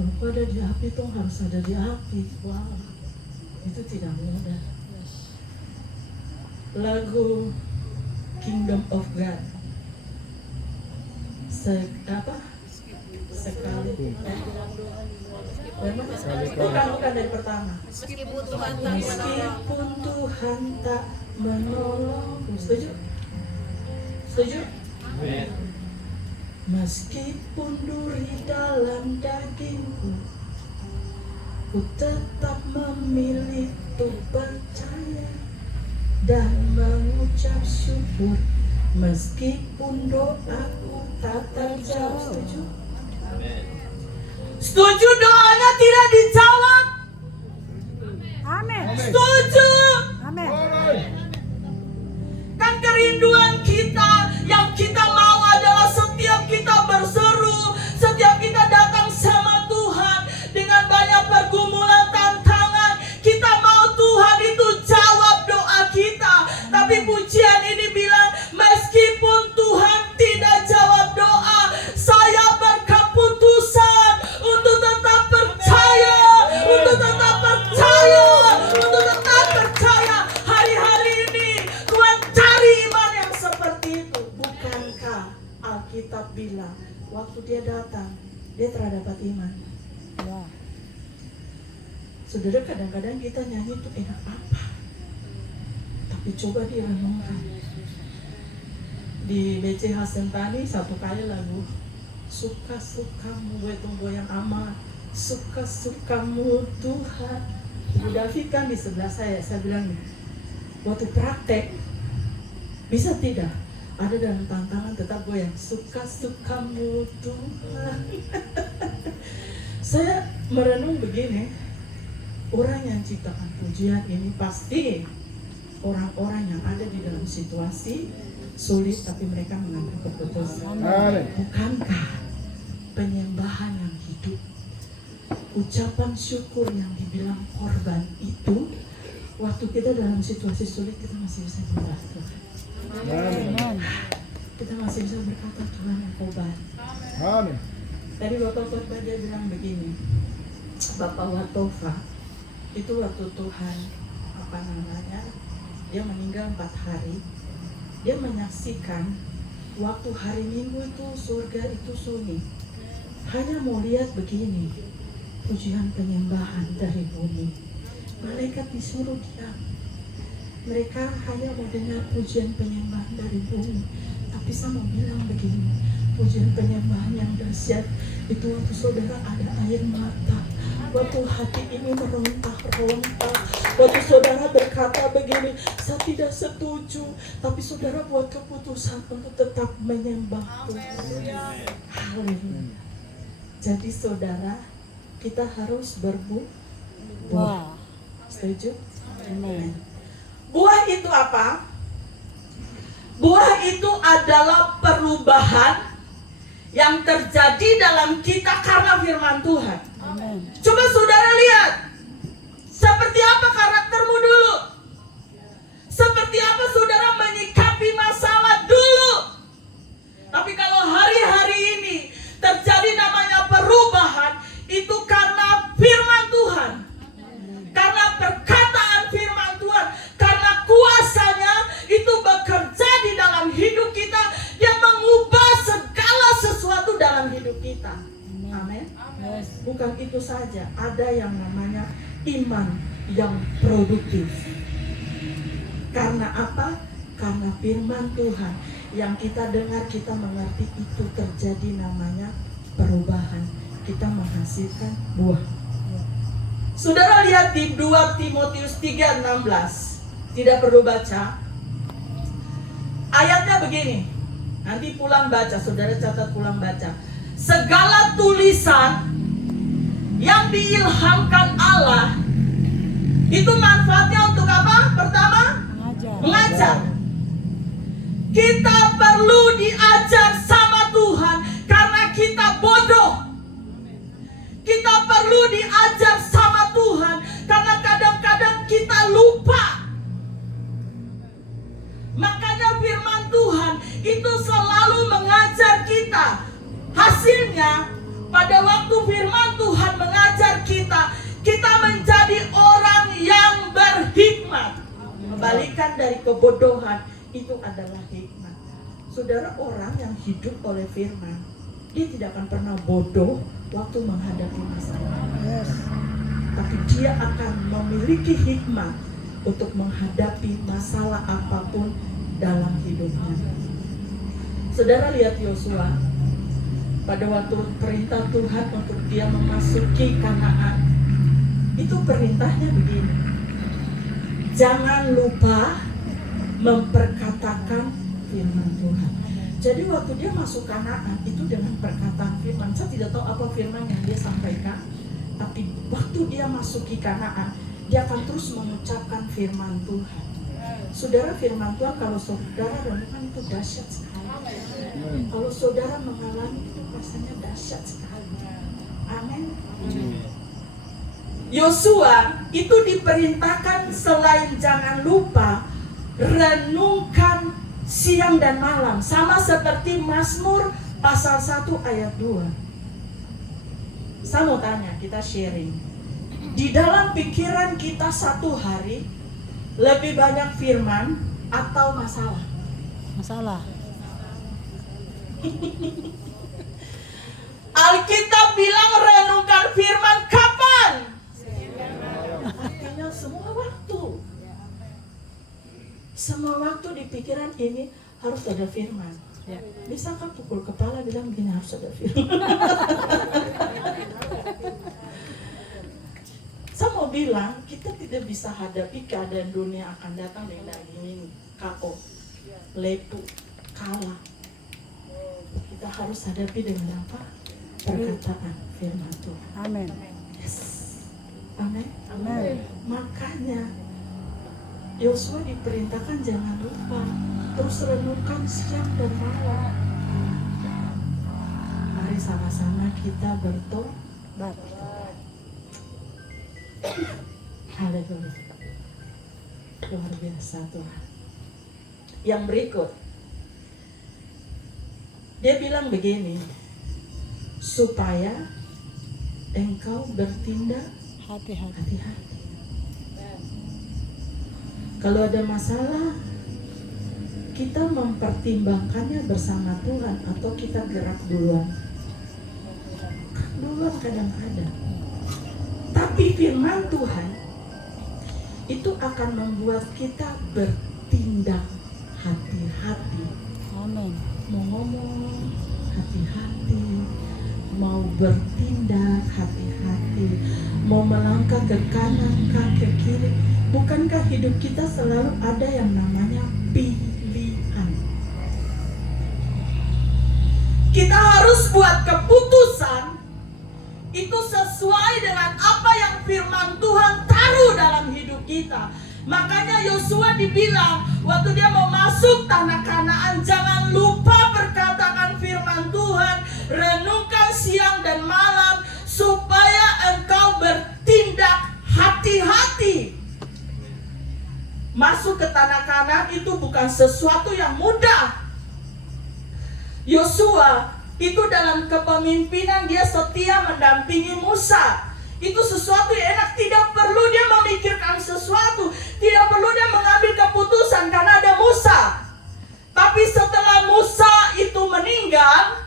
kalau ada di api, tong harus ada di api. Wow, itu tidak mudah. Lagu Kingdom of God, sekali. Bukan dari pertama. Meskipun Tuhan tak menolong. Setuju? Setuju? Meskipun duri dalam dagingku, ku tetap memilih untuk percaya dan mengucap syukur. Meskipun doaku tak terjawab. Setuju? Setuju doanya tidak dijawab? Amin. Setuju? Amin. Kan kerinduan kita yang kita mau adalah setiap kita berseru, setiap kita datang sama Tuhan dengan banyak pergumulan, tantangan, kita mau Tuhan itu jawab doa kita. Tapi pujian ini bilang, meskipun Tuhan tidak jawab doa, saya berkeputusan untuk tetap percaya, untuk tetap percaya, untuk tetap percaya. Hari-hari ini Tuhan cari iman yang seperti itu. Bukankah Alkitab bilang waktu dia datang, dia terdapat iman? Ya. Saudara, kadang-kadang kita nyanyi itu enak apa? Tapi coba direnungkan. Di BCH Sentani satu kali lagu suka-sukamu, gue tunggu yang amat. Suka-sukamu Tuhan Bu David kan di sebelah saya bilang, waktu praktek, bisa tidak? Ada dalam tantangan tetap goyang, suka-sukamu Tuhan. Saya merenung begini, orang yang ciptakan pujian ini pasti orang-orang yang ada di dalam situasi sulit, tapi mereka mengambil keputusan. Amin. Bukankah penyembahan yang hidup, ucapan syukur yang dibilang korban itu, waktu kita dalam situasi sulit kita masih bisa menyembah Tuhan. Amen. Kita masih bisa berkata, Tuhan Engkau baik. Amin. Tadi Bapak khotbah dia bilang begini, Bapak Watofa itu waktu Tuhan dia meninggal 4 hari, dia menyaksikan waktu hari Minggu itu surga itu sunyi, hanya mau lihat begini, pujian penyembahan dari bumi. Malaikat disuruh diam, mereka hanya mau dengar pujian penyembahan dari bumi. Tapi saya mau bilang begini, pujian penyembahan yang dahsyat itu waktu saudara ada air mata, waktu hati ini meronta-ronta, waktu saudara berkata begini, saya tidak setuju, tapi saudara buat keputusan untuk tetap menyembah Tuhan. Haleluya. Jadi saudara, kita harus berbuah. Wah. Setuju? Amen. Buah itu apa? Buah itu adalah perubahan yang terjadi dalam kita karena firman Tuhan. Amen. Coba saudara lihat, seperti apa karaktermu dulu? Seperti apa saudara menyikapi masalah dulu? Tapi kalau hari-hari ini terjadi namanya perubahan, itu karena firman Tuhan. Karena perkataan firman Tuhan, karena kuasanya itu bekerja di dalam hidup kita, yang mengubah segala sesuatu dalam hidup kita. Amin. Yes. Bukan itu saja, ada yang namanya iman yang produktif. Karena apa? Karena firman Tuhan yang kita dengar, kita mengerti, itu terjadi namanya perubahan. Kita menghasilkan buah. Saudara lihat di 2 Timotius 3:16. Tidak perlu baca. Ayatnya begini. Nanti pulang baca, saudara catat pulang baca. Segala tulisan yang diilhamkan Allah itu manfaatnya untuk apa? Pertama, mengajar. Kita perlu diajar sama Tuhan karena kita bodoh. Kita perlu diajar sama Tuhan karena kadang-kadang kita lupa. Makanya firman Tuhan itu selalu mengajar kita. Hasilnya pada waktu firman Tuhan mengajar kita, kita menjadi orang yang berhikmat. Kebalikan dari kebodohan itu adalah hikmat. Saudara, orang yang hidup oleh firman, dia tidak akan pernah bodoh waktu menghadapi masalah. Yes. Tapi dia akan memiliki hikmat untuk menghadapi masalah apapun dalam hidupnya. Saudara lihat Yosua, pada waktu perintah Tuhan untuk dia memasuki Kanaan, itu perintahnya begini, jangan lupa memperkatakan firman Tuhan. Jadi waktu dia masuk Kanaan itu dengan perkataan firman. Saya tidak tahu apa firman yang dia sampaikan, tapi waktu dia masuki Kanaan, dia akan terus mengucapkan firman Tuhan. Saudara, firman Tuhan kalau saudara renungkan itu dahsyat sekali. Kalau saudara mengalami itu rasanya dahsyat sekali. Amin. Yosua itu diperintahkan selain jangan lupa renungkan siang dan malam, sama seperti Mazmur pasal 1 ayat 2. Saya mau tanya, kita sharing. Di dalam pikiran kita satu hari lebih banyak firman atau masalah? Masalah. Alkitab bilang renungkan firman kapan? Artinya semua waktu. Semua waktu di pikiran ini harus ada firman. Ya. Bisa kan pukul kepala bilang begini, harus ada firman. Saya mau bilang, kita tidak bisa hadapi keadaan dunia akan datang dengan daging ini. KO, lepu, kalah. Kita harus hadapi dengan apa? Perkataan firman Tuhan. Amin. Yes. Amin. Amin. Makanya Yosua diperintahkan jangan lupa terus renungkan siang dan malam. Mari sama-sama kita bertobat. Haleluya. Luar biasa Tuhan. Yang berikut, dia bilang begini, supaya engkau bertindak Hati-hati. hati-hati. Kalau ada masalah, kita mempertimbangkannya bersama Tuhan atau kita gerak duluan? Duluan kadang-kadang. Tapi firman Tuhan itu akan membuat kita bertindak hati-hati. Amin. Mau ngomong hati-hati, mau bertindak hati-hati, mau melangkah ke kanan, ke kiri. Bukankah hidup kita selalu ada yang namanya pilihan? Kita harus buat keputusan itu sesuai dengan apa yang firman Tuhan taruh dalam hidup kita. Makanya Yosua dibilang waktu dia mau masuk tanah Kanaan, jangan lupa berkatakan firman Tuhan, renungkan siang dan malam supaya engkau bertindak hati-hati. Masuk ke tanah Kanaan itu bukan sesuatu yang mudah. Yosua itu dalam kepemimpinan dia setia mendampingi Musa. Itu sesuatu yang enak, tidak perlu dia memikirkan sesuatu, tidak perlu dia mengambil keputusan karena ada Musa. Tapi setelah Musa itu meninggal,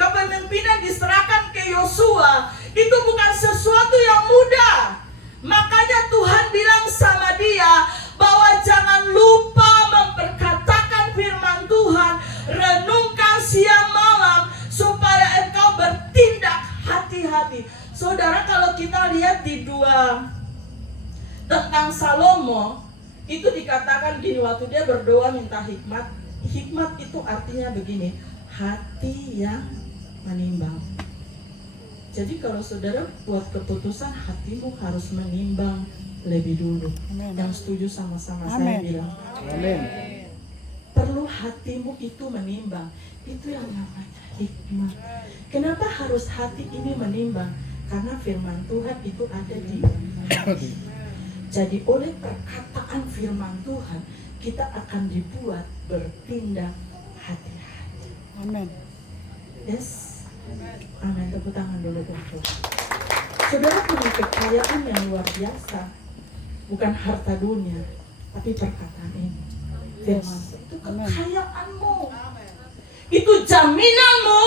kepemimpinan diserahkan ke Yosua. Itu bukan sesuatu yang mudah. Makanya Tuhan bilang sama dia bahwa jangan lupa memperkatakan firman Tuhan, renungkan siang malam supaya engkau bertindak hati-hati. Saudara, kalau kita lihat di 2 tentang Salomo, itu dikatakan gini, waktu dia berdoa minta hikmat. Hikmat itu artinya begini, hati yang menimbang. Jadi kalau saudara buat keputusan, hatimu harus menimbang lebih dulu. Amin. Yang setuju sama-sama saya Amin. bilang. Amin. Perlu hatimu itu menimbang. Itu yang namanya hikmat. Kenapa harus hati ini menimbang? Karena firman Tuhan itu ada di hati. Jadi oleh perkataan firman Tuhan, kita akan dibuat bertindak hati-hati. Amin. Yes. Amin. Tepuk tangan dulu untuk Tuhan. Saudara punya kekayaan yang luar biasa. Bukan harta dunia, tapi perkataan ini. Firman itu kekayaanmu. Itu jaminanmu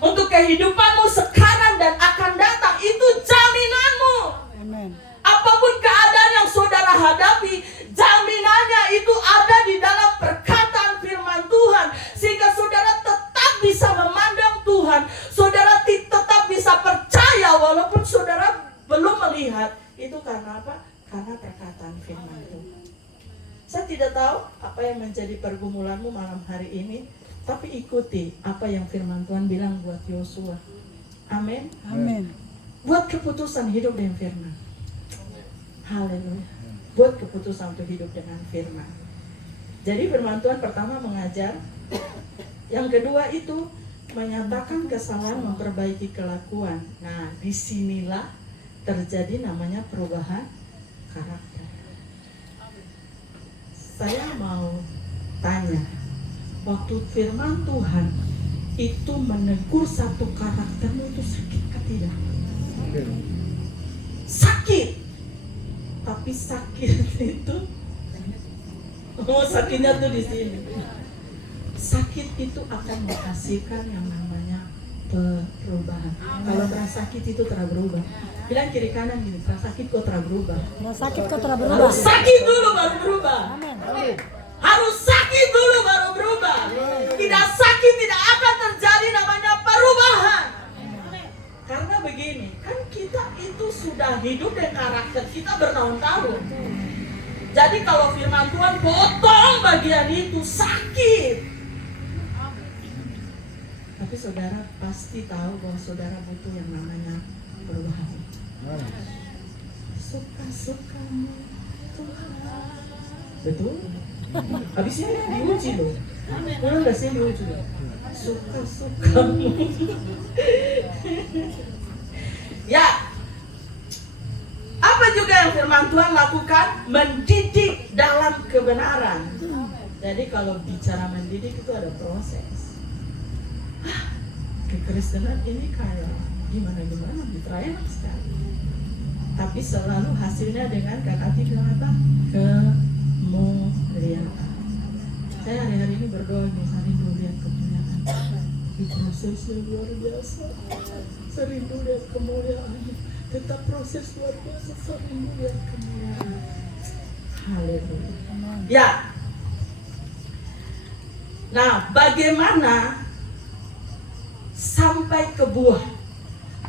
untuk kehidupanmu sekarang dan akan datang. Itu jaminanmu. Amin. Apapun keadaan yang saudara hadapi, jaminannya itu ada di dalam perkataan firman Tuhan. Sehingga saudara tetap bisa memandang Tuhan. Saudara tetap bisa percaya walaupun saudara belum melihat. Itu karena apa? Karena perkataan firman Tuhan. Saya tidak tahu apa yang menjadi pergumulanmu malam hari ini, tapi ikuti apa yang firman Tuhan bilang buat Yosua. Amin. Amin. Buat keputusan hidup dengan firman. Haleluya. Buat keputusan untuk hidup dengan firman. Jadi firman Tuhan pertama mengajar. Yang kedua itu menyatakan kesalahan, memperbaiki kelakuan. Nah, disinilah terjadi namanya perubahan karakter. Saya mau tanya, waktu firman Tuhan itu menegur satu karaktermu, itu sakit atau tidak? Sakit. Tapi sakit itu, sakitnya tuh di sini. Sakit itu akan menghasilkan yang namanya perubahan. Kalau terasa sakit itu telah berubah. Bilang kiri kanan gini, terasa sakit kok telah berubah. Rasa sakit kau telah berubah. Harus sakit dulu baru berubah. Amin. Harus sakit dulu baru berubah. Tidak sakit tidak akan terjadi namanya perubahan. Karena begini, kan kita itu sudah hidup dengan karakter karakter kita bertahun-tahun. Jadi kalau firman Tuhan potong bagian itu sakit. Tapi saudara pasti tahu bahwa saudara butuh yang namanya perubahan. Suka-sukamu Tuhan. Betul? Habisnya dia diuji loh. Kalau nggak sih diuji loh. Suka-sukamu. Ya. Apa juga yang firman Tuhan lakukan? Mendidik dalam kebenaran. Jadi kalau bicara mendidik itu ada proses. Kekristenan ini kayak gimana enak sekali. Tapi selalu hasilnya dengan kata bilang apa? Kemuliaan. Saya hari-hari ini berdoa misalnya rindu lihat kemuliaan. Di prosesnya luar biasa. Saya rindu lihat kemuliaan. Tetap proses luar biasa. Saya rindu lihat kemuliaan. Haleluya. Ya. Nah, bagaimana sampai ke buah?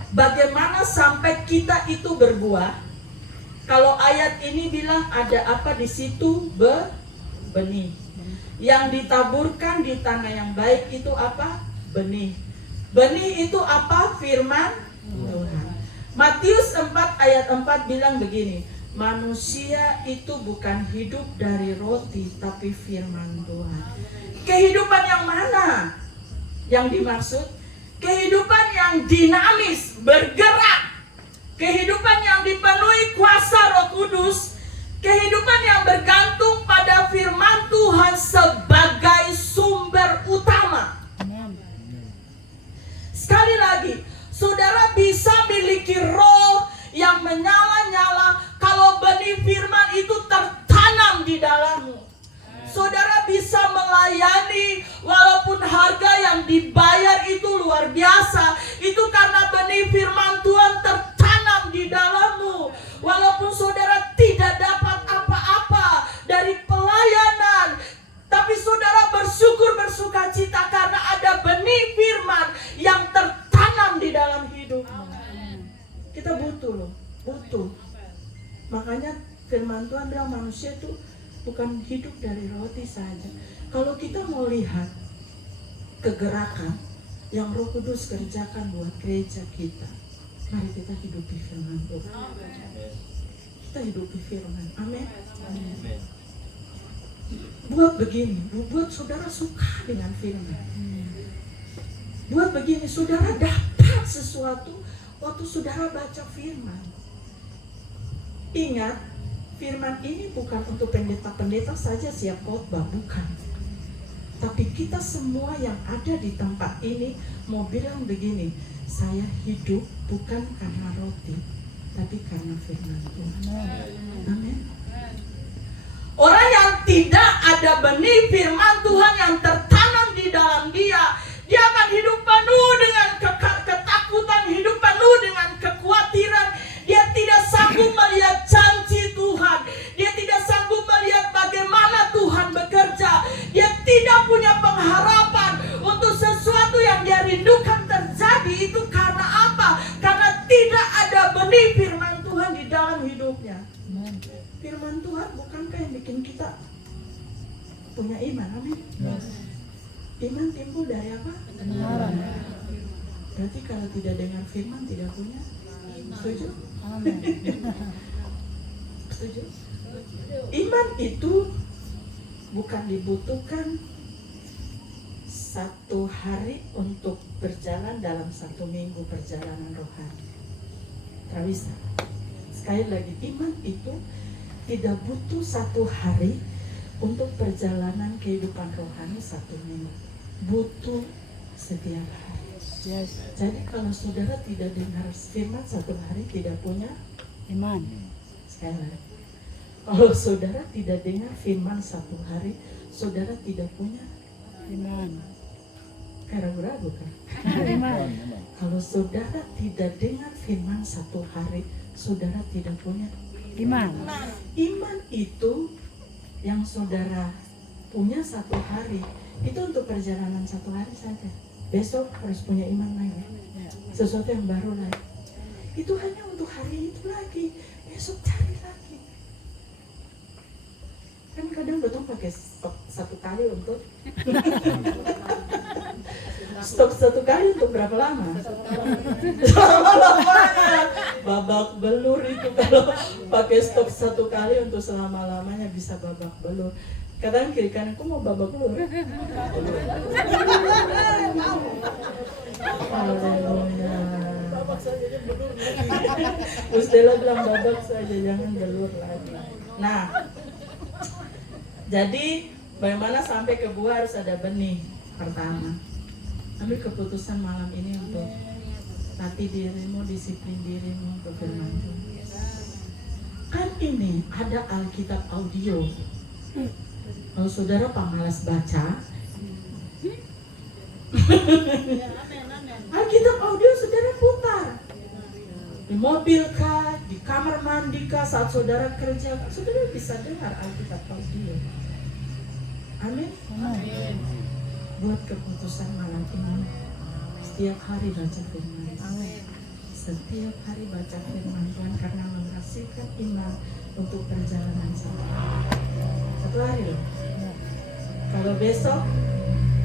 Bagaimana sampai kita itu berbuah? Kalau ayat ini bilang ada apa di situ? Benih. Yang ditaburkan di tanah yang baik itu apa? Benih. Benih itu apa? Firman Tuhan. Matius 4 ayat 4 bilang begini, manusia itu bukan hidup dari roti tapi firman Tuhan. Kehidupan yang mana yang dimaksud? Kehidupan yang dinamis, bergerak. Kehidupan yang dipenuhi kuasa Roh Kudus. Kehidupan yang bergantung pada firman Tuhan sebagai sumber utama. Sekali lagi, saudara bisa miliki roh yang menyala-nyala kalau benih firman itu tertanam di dalammu. Saudara bisa melayani walaupun harga yang dibayar itu luar biasa. Itu karena benih firman Tuhan tertanam di dalammu. Walaupun saudara tidak dapat apa-apa dari pelayanan, tapi saudara bersuka cita karena ada benih firman yang tertanam di dalam hidupmu. Kita butuh loh, butuh. Makanya firman Tuhan bilang manusia itu bukan hidup dari roti saja. Kalau kita mau lihat kegerakan yang Roh Kudus kerjakan buat gereja kita, mari kita hidupi firman Tuhan. Kita hidupi firman. Amin. Buat begini, buat saudara suka dengan firman. Buat begini, saudara dapat sesuatu waktu saudara baca firman. Ingat, firman ini bukan untuk pendeta-pendeta saja siap khotbah, bukan. Tapi kita semua yang ada di tempat ini mau bilang begini, saya hidup bukan karena roti, tapi karena firman Tuhan. Amin. Orang yang tidak ada benih firman Tuhan yang tertanam di dalam dia akan hidup penuh dengan ketakutan, hidup penuh dengan kekhawatiran. Dia tidak sanggup melihat janji Tuhan. Dia tidak sanggup melihat bagaimana Tuhan bekerja. Dia tidak punya pengharapan untuk sesuatu yang dia rindukan terjadi. Itu karena apa? Karena tidak ada benih firman Tuhan di dalam hidupnya. Firman Tuhan bukankah yang bikin kita punya iman? Amin. Iman timbul dari apa? Kebenaran. Berarti kalau tidak dengar firman tidak punya. Setuju? Amin. Setuju? Iman itu bukan dibutuhkan satu hari untuk berjalan dalam 1 minggu perjalanan rohani. Tak bisa. Sekali lagi, iman itu tidak butuh 1 hari untuk perjalanan kehidupan rohani 1 minggu. Butuh setiap hari. Yes. Jadi kalau saudara tidak dengar firman 1 hari tidak punya Iman. sekali lagi. Kalau saudara tidak dengar firman 1 hari, saudara tidak punya Iman. Kayak ragu-ragu kan? Iman. Kalau saudara tidak dengar firman 1 hari, saudara tidak punya Iman. iman itu yang saudara punya 1 hari, itu untuk perjalanan 1 hari saja. Besok harus punya iman lagi, sesuatu yang baru lagi. Itu hanya untuk hari itu lagi. besok cari lagi. Kan kadang dotong pakai stok 1 kali untuk stok 1 kali untuk berapa lama? Selama-lamanya. Babak belur itu kalau pakai stok 1 kali untuk selama-lamanya bisa babak belur. Kadang kiri kananku mau babak belur. Haleluya. Ustaz bilang babak saja, jangan belur lagi. Nah, jadi bagaimana sampai ke buah harus ada benih. Pertama, ambil keputusan malam ini untuk latih dirimu, disiplin dirimu ke firman Tuhan. Kan ini ada Alkitab audio. Kalau saudara pemalas baca, Alkitab audio saudara putar di mobil kah, di kamar mandi kah, saat saudara kerja, saudara bisa dengar Alkitab audio. Amin. Buat keputusan malam ini, setiap hari baca firman Tuhan. Setiap hari baca firman Tuhan karena menghasilkan iman untuk perjalanan satu hari loh. Kalau besok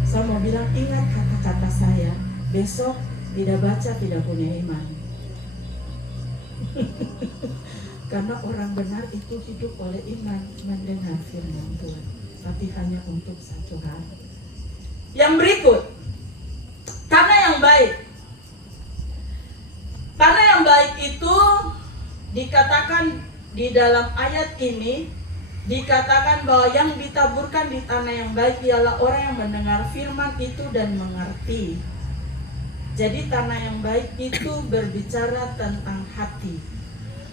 saya mau bilang, ingat kata-kata saya, besok tidak baca tidak punya iman. Karena orang benar itu hidup oleh iman mendengar firman Tuhan, tapi hanya untuk 1 hari. Yang berikut, karena yang baik. Karena yang baik itu dikatakan di dalam ayat ini, dikatakan bahwa yang ditaburkan di tanah yang baik ialah orang yang mendengar firman itu dan mengerti. Jadi tanah yang baik itu berbicara tentang hati.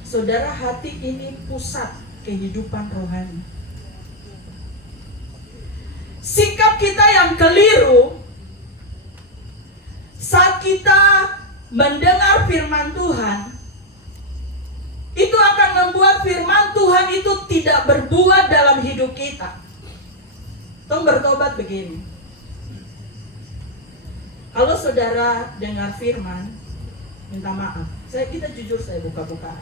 Saudara, hati ini pusat kehidupan rohani. Sikap kita yang keliru saat kita mendengar firman Tuhan, itu akan membuat firman Tuhan itu tidak berbuah dalam hidup kita. Tolong bertobat begini. Kalau saudara dengar firman, minta maaf. Kita jujur, saya buka-bukaan.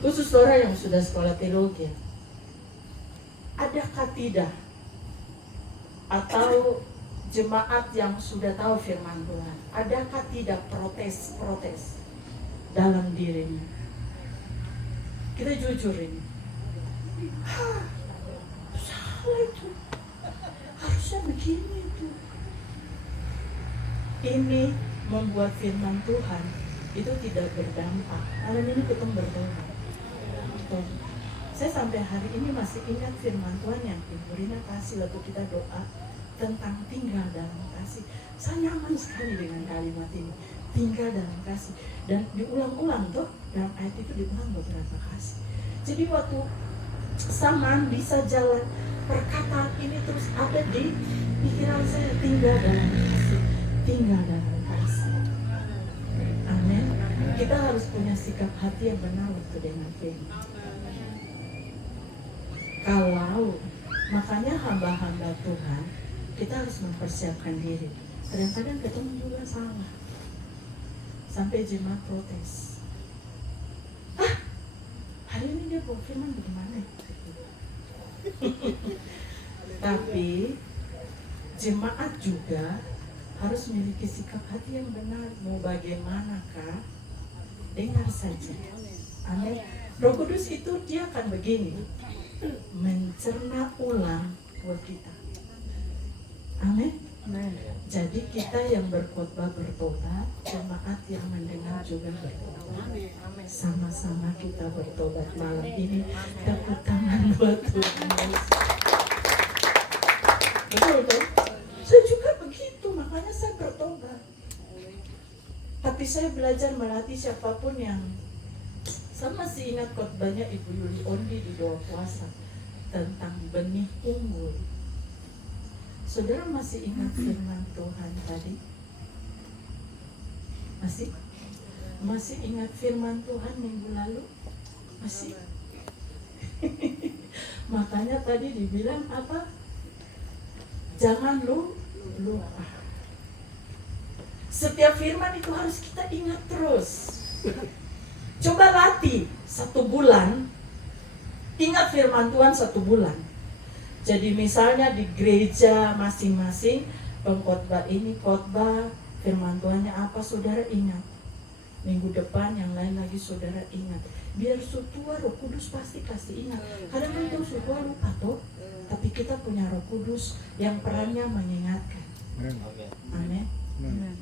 Khusus saudara yang sudah sekolah teologi, adakah tidak atau jemaat yang sudah tahu firman Tuhan, adakah tidak protes dalam dirinya? Kita jujur ini. Salah itu. Harusnya begini itu. Ini membuat firman Tuhan itu tidak berdampak. Malam ini kita berdoa. Saya sampai hari ini masih ingat firman Tuhan yang Ibu Rina kasih waktu kita doa tentang tinggal dalam kasih. Saya nyaman sekali dengan kalimat ini, tinggal dalam kasih. Dan diulang-ulang tuh, dalam ayat itu diulang beberapa kasih. Jadi waktu sama bisa jalan, perkataan ini terus ada di pikiran saya, tinggal dalam kasih, tinggal dalam kasih. Amin. Kita harus punya sikap hati yang benar waktu dengan firman. Kalau makanya hamba-hamba Tuhan, kita harus mempersiapkan diri. Kadang-kadang ketemu juga salah, sampai jemaat protes. Hari ini dia bawa firman bagaimana? Tapi jemaat juga harus memiliki sikap hati yang benar. Mau bagaimanakah? Dengar saja. Amin. Roh Kudus itu dia akan begini, mencerna ulang buat kita. Amin. Jadi kita yang berkhotbah bertobat, jemaat yang mendengar juga bertobat. Sama-sama kita bertobat malam ini. Tepuk tangan buat Tuhan. Betul tuh? Saya juga begitu, makanya saya bertobat. Tapi saya belajar melatih siapapun yang, saya masih ingat khotbahnya Ibu Yuli Ondi di doa puasa tentang benih unggul. Saudara masih ingat firman Tuhan tadi? Masih ingat firman Tuhan minggu lalu? Masih? Makanya tadi dibilang apa? Jangan lupa. Setiap firman itu harus kita ingat terus. Coba latih. 1 bulan, ingat firman Tuhan 1 bulan. Jadi misalnya di gereja masing-masing pengkhotbah ini khotbah firman Tuhannya apa, saudara ingat. Minggu depan yang lain lagi saudara ingat. Biar sutua Roh Kudus pasti kasih ingat. Kadang-kadang sutua lupa toh, tapi kita punya Roh Kudus yang perannya mengingatkan. Amin.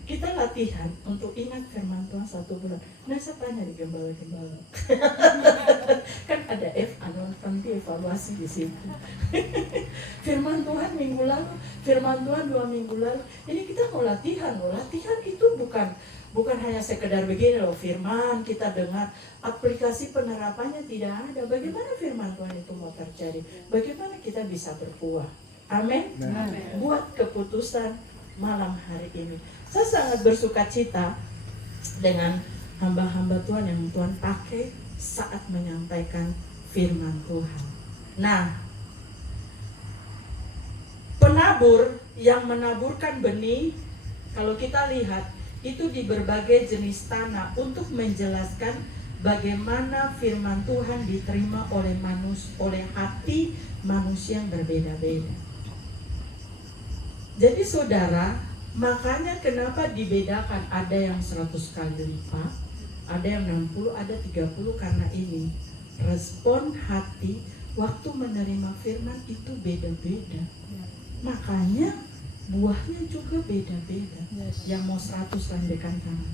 Kita latihan untuk ingat firman Tuhan 1 bulan. Nah, saya tanya di gembala-gembala. Kan ada nanti evaluasi di situ. Firman Tuhan minggu lalu, firman Tuhan 2 minggu lalu. Ini kita mau latihan loh. Latihan itu bukan hanya sekedar begini loh, firman kita dengar, aplikasi penerapannya tidak ada. Bagaimana firman Tuhan itu mau terjadi? Bagaimana kita bisa berbuah? Amin. Buat keputusan malam hari ini. Saya sangat bersuka cita dengan hamba-hamba Tuhan yang Tuhan pakai saat menyampaikan firman Tuhan. Nah, penabur yang menaburkan benih, kalau kita lihat itu di berbagai jenis tanah untuk menjelaskan bagaimana firman Tuhan diterima oleh hati manusia yang berbeda-beda. Jadi saudara, makanya kenapa dibedakan, ada yang 100 kali lipat, ada yang 60, ada 30, karena ini respon hati waktu menerima firman itu beda-beda. Makanya buahnya juga beda-beda. Yang mau 100 landekan tangan.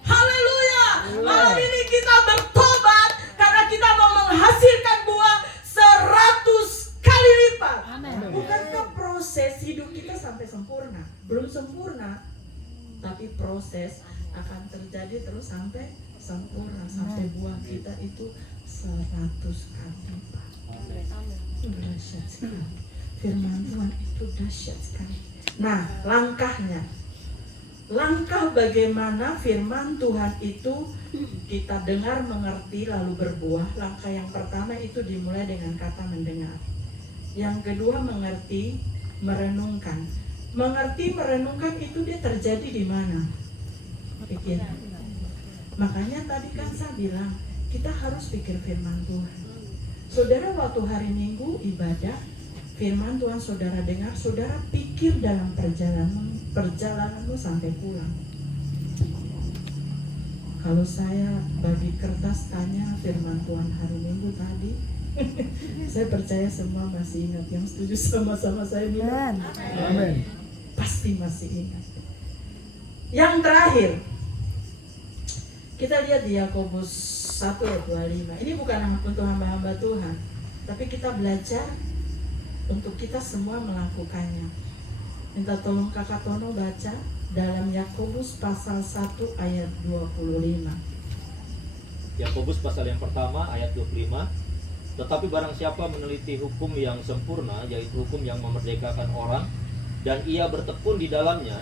Haleluya! Malam ini kita bertobat karena kita mau menghasilkan buah 100 kali lipat. Bukankah proses hidup kita sampai sempurna? Belum sempurna, tapi proses akan terjadi terus sampai sempurna, sampai buah kita itu 100 kali lipat. Dahsyat sekali. Firman Tuhan itu dahsyat sekali. Nah, langkah bagaimana firman Tuhan itu kita dengar, mengerti, lalu berbuah. Langkah yang pertama itu dimulai dengan kata mendengar. Yang kedua mengerti, merenungkan. Mengerti, merenungkan itu dia terjadi di mana? Pikiran. Makanya tadi kan saya bilang, kita harus pikir firman Tuhan. Saudara waktu hari Minggu ibadah, firman Tuhan saudara dengar, saudara pikir dalam perjalananmu sampai pulang. Kalau saya bagi kertas tanya firman Tuhan hari Minggu tadi, saya percaya semua masih ingat. Yang setuju sama-sama saya bilang Amin. pasti masih ingat. Yang terakhir, kita lihat di Yakobus 1 ayat 25. Ini bukan untuk hamba-hamba Tuhan, tapi kita belajar untuk kita semua melakukannya. Minta tolong Kakak Tono baca dalam Yakobus pasal 1 ayat 25. Yakobus pasal yang pertama ayat 25. Tetapi barang siapa meneliti hukum yang sempurna, yaitu hukum yang memerdekakan orang, dan ia bertekun di dalamnya,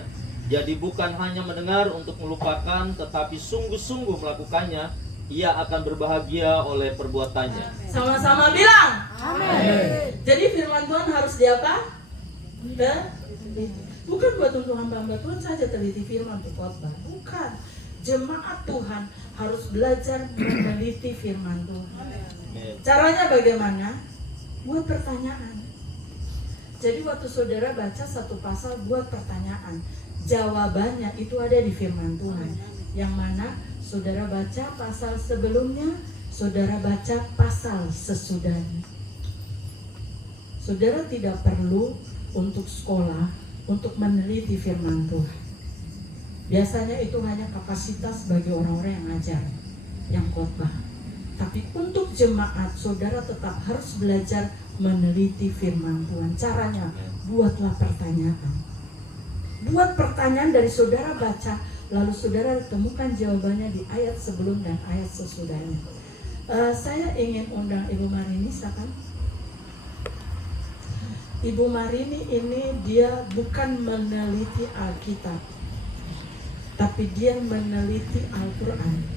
jadi bukan hanya mendengar untuk melupakan, tetapi sungguh-sungguh melakukannya, ia akan berbahagia oleh perbuatannya. Sama-sama bilang amin. Jadi firman Tuhan harus diapa? Bukan buat untuk hamba-hamba Tuhan saja teliti firman untuk khotbah. Bukan. Jemaat Tuhan harus belajar meneliti firman Tuhan. Caranya bagaimana? Buat pertanyaan. Jadi waktu saudara baca satu pasal, buat pertanyaan. Jawabannya itu ada di firman Tuhan. Yang mana saudara baca pasal sebelumnya, saudara baca pasal sesudahnya. Saudara tidak perlu untuk sekolah, untuk meneliti firman Tuhan. Biasanya itu hanya kapasitas bagi orang-orang yang ngajar, yang khotbah. Tapi untuk jemaat, saudara tetap harus belajar meneliti firman Tuhan. Caranya, buatlah pertanyaan. Buat pertanyaan dari saudara baca, lalu saudara temukan jawabannya di ayat sebelum dan ayat sesudahnya. Saya ingin undang Ibu Marini, silakan. Ibu Marini ini dia bukan meneliti Alkitab, tapi dia meneliti Al-Quran.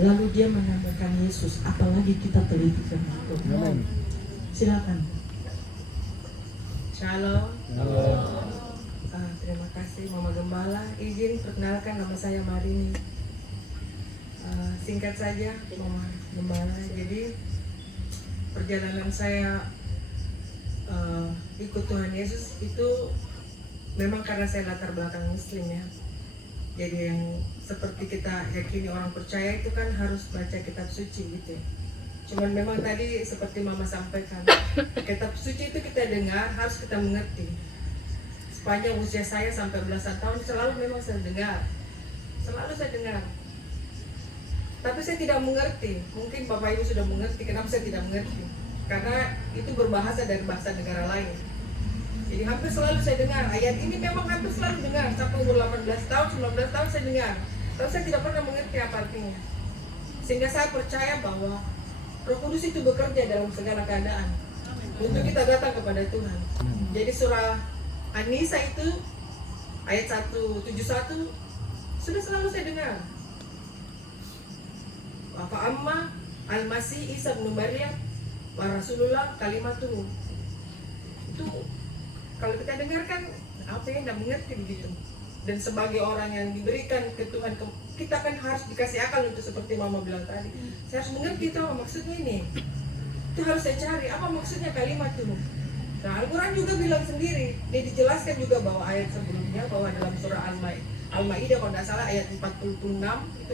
Lalu dia menambahkan Yesus, apalagi kita teliti firman Tuhan. Silakan. Shalom. Terima kasih Mama Gembala. Izin perkenalkan, nama saya Marini. Singkat saja, Mama Gembala. Jadi perjalanan saya ikut Tuhan Yesus itu memang karena saya latar belakang Muslim ya. Jadi yang seperti kita yakini orang percaya itu kan harus baca kitab suci gitu ya. Cuman memang tadi seperti Mama sampaikan, kitab suci itu kita dengar, harus kita mengerti. Sepanjang usia saya sampai belasan tahun selalu memang saya dengar. Selalu saya dengar. Tapi saya tidak mengerti. Mungkin Bapak Ibu sudah mengerti, kenapa saya tidak mengerti? Karena itu berbahasa dari bahasa negara lain. Jadi hampir selalu saya dengar, ayat ini memang hampir selalu dengar. Sampai umur 18 tahun, 19 tahun saya dengar. Tapi saya tidak pernah mengerti apa artinya. Sehingga saya percaya bahwa Roh Kudus itu bekerja dalam segala keadaan untuk kita datang kepada Tuhan. Jadi surah An-Nisa itu ayat 171 sudah selalu saya dengar. Fa amma al-Masih Isa bin Maryam wa Rasulullah kalimatuhu. Itu kalau kita dengarkan apa yang tidak mengerti begitu. Dan sebagai orang yang diberikan ke Tuhan, kita kan harus dikasih akal untuk seperti Mama bilang tadi. Saya harus mengerti itu apa maksudnya ini. Itu harus saya cari apa maksudnya kalimat itu. Nah, Al-Quran juga bilang sendiri, dia dijelaskan juga bahwa ayat sebelumnya bahwa dalam surah Al-Maidah kalau tidak salah ayat 46 itu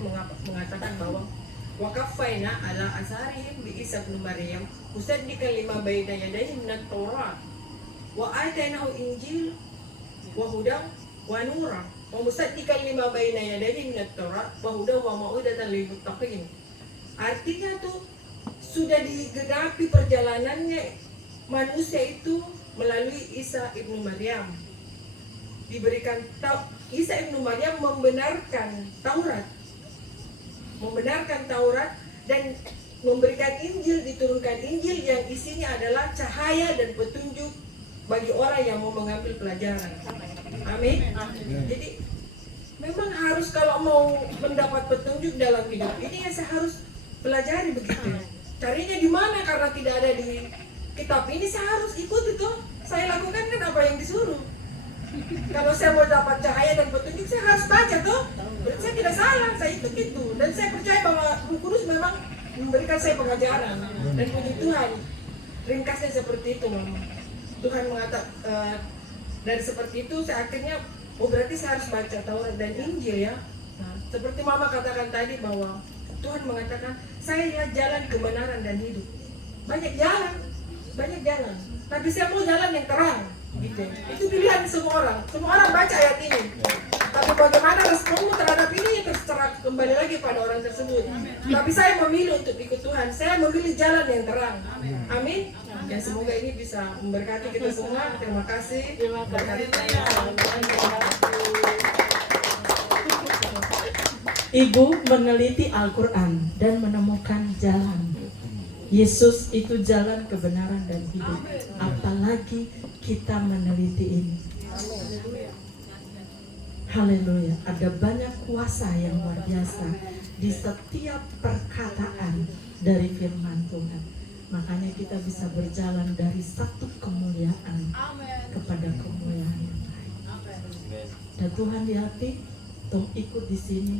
mengatakan bahwa wa kafaina ala asarihim bi Isa bin Maryam musaddiqan lima baina yadayhi minat Taurat wa atainahu Injil wa hudan wa nura wa musaddiqan lima baina yadayhi minat Taurat wa hudan wa mau'izatan lil muttaqin. Artinya tuh sudah digenapi perjalanannya manusia itu melalui Isa ibnu Maryam. Diberikan Isa ibnu Maryam membenarkan Taurat dan memberikan Injil, diturunkan Injil yang isinya adalah cahaya dan petunjuk bagi orang yang mau mengambil pelajaran. Amin. Jadi memang harus kalau mau mendapat petunjuk dalam hidup ini ya saya harus pelajari begitu. Carinya di mana? Karena tidak ada di kitab ini, saya harus ikut itu. Saya lakukan kan apa yang disuruh. Kalau saya mau dapat cahaya dan petunjuk, saya harus baca tuh. Berarti saya tidak salah, saya ikut itu. Dan saya percaya bahwa Roh Kudus memang memberikan saya pengajaran. Dan puji Tuhan, ringkasnya seperti itu, Mama. Tuhan mengatakan dari seperti itu, saya akhirnya, oh berarti saya harus baca Taurat dan Injil ya. Nah, seperti Mama katakan tadi bahwa Tuhan mengatakan, saya adalah jalan kebenaran dan hidup. Banyak jalan. Tapi saya mau jalan yang terang. Gitu. Itu pilihan semua orang baca ayat ini. Tapi bagaimana responmu terhadap ini terserah kembali lagi pada orang tersebut. Tapi saya memilih untuk ikut Tuhan. Saya memilih jalan yang terang. Amin. Dan semoga ini bisa memberkati kita semua. Terima kasih. Ibu meneliti Al-Quran dan menemukan jalan. Yesus itu jalan kebenaran dan hidup. Apalagi kita meneliti ini. Haleluya. Ada banyak kuasa yang luar biasa di setiap perkataan dari firman Tuhan. Makanya kita bisa berjalan dari satu kemuliaan kepada kemuliaan yang lain. Dan Tuhan di hati, tolong ikut di sini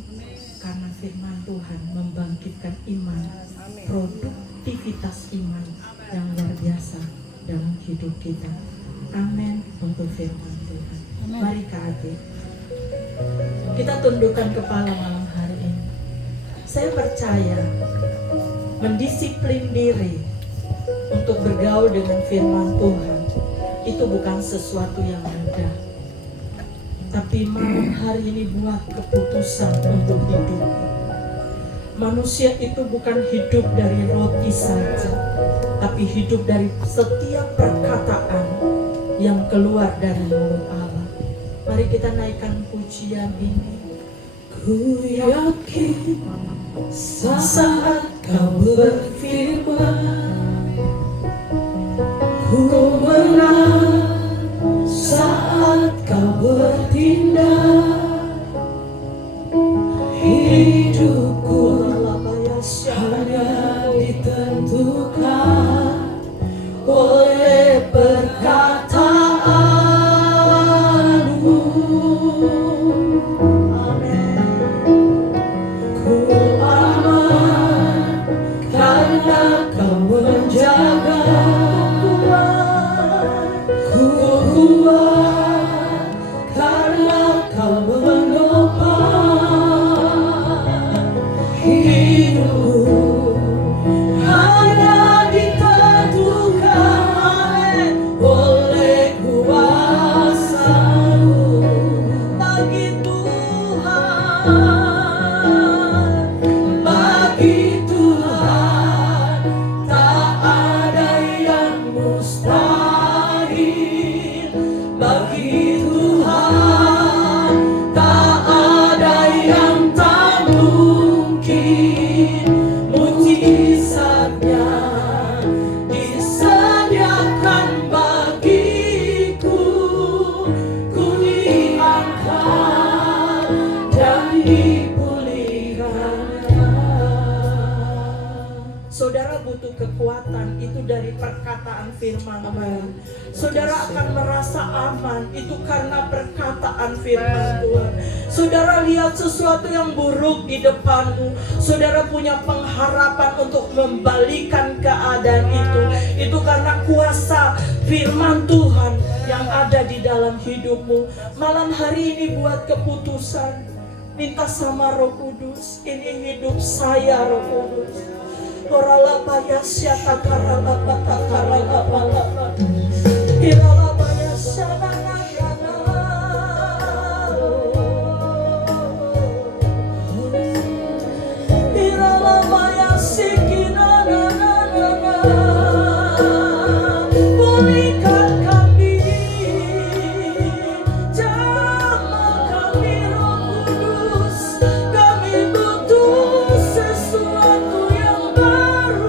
karena firman Tuhan membangkitkan iman, produktivitas iman yang luar biasa dalam hidup kita. Amin untuk firman Tuhan. Mari Kak Ati, kita tundukkan kepala malam hari ini. Saya percaya mendisiplin diri untuk bergaul dengan firman Tuhan itu bukan sesuatu yang mudah. Tapi malam hari ini buat keputusan untuk hidup. Manusia itu bukan hidup dari roti saja, tapi hidup dari setiap perkataan yang keluar dari mulut Allah. Mari kita naikkan pujian ini. Ku yakin saat kau berfirman, ku menang saat kau bertindak. Hidupku hanya ditentukan oleh perkataanmu. Amin. Ku Bagi Tuhan tak ada yang tak mungkin. Mujizatnya disediakan bagiku. Ku diangkat dan dipulihkan. Saudara butuh kekuatan itu dari perkataan firman Tuhan. Saudara akan merasa aman itu karena perkataan firman Tuhan. Saudara lihat sesuatu yang buruk di depanmu, saudara punya pengharapan untuk membalikan keadaan itu karena kuasa firman Tuhan yang ada di dalam hidupmu. Malam hari ini buat keputusan, minta sama Roh Kudus, ini hidup saya Roh Kudus. Orala paya syata karala pata karala pala hirala paya syata hirala paya sikina na pulihkan kami, jamah kami Roh Kudus, kami butuh sesuatu yang baru.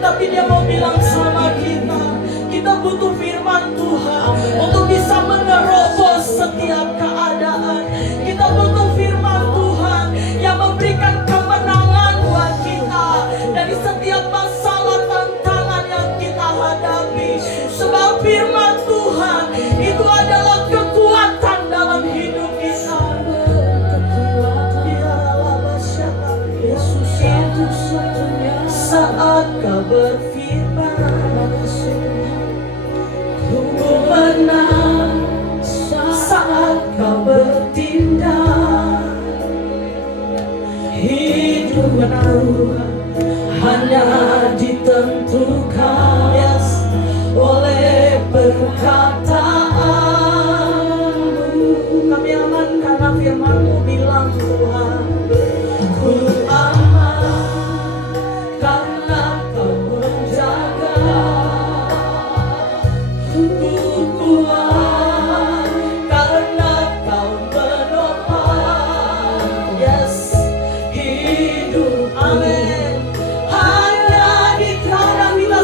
Tapi dia mau bilang sama kita, kita butuh firman Tuhan untuk bisa menerobos setiap keadaan. Kita butuh firman Tuhan yang memberikan kemenangan buat kita dari setiap masalah tantangan yang kita hadapi. Sebab firman Tuhan itu adalah kekuatan dalam hidup kita. Yesus itu satunya. Saat kau berfirman, ku menang. Saat kau bertindak, hidupku hanya ditentukan oleh perkataanmu. Kami aman karena firman-Mu bilang Tuhan, ku aman karena Kau menjaga. Ku kuat karena Kau menopang. Yes, hidup amin. Hanya di karena kita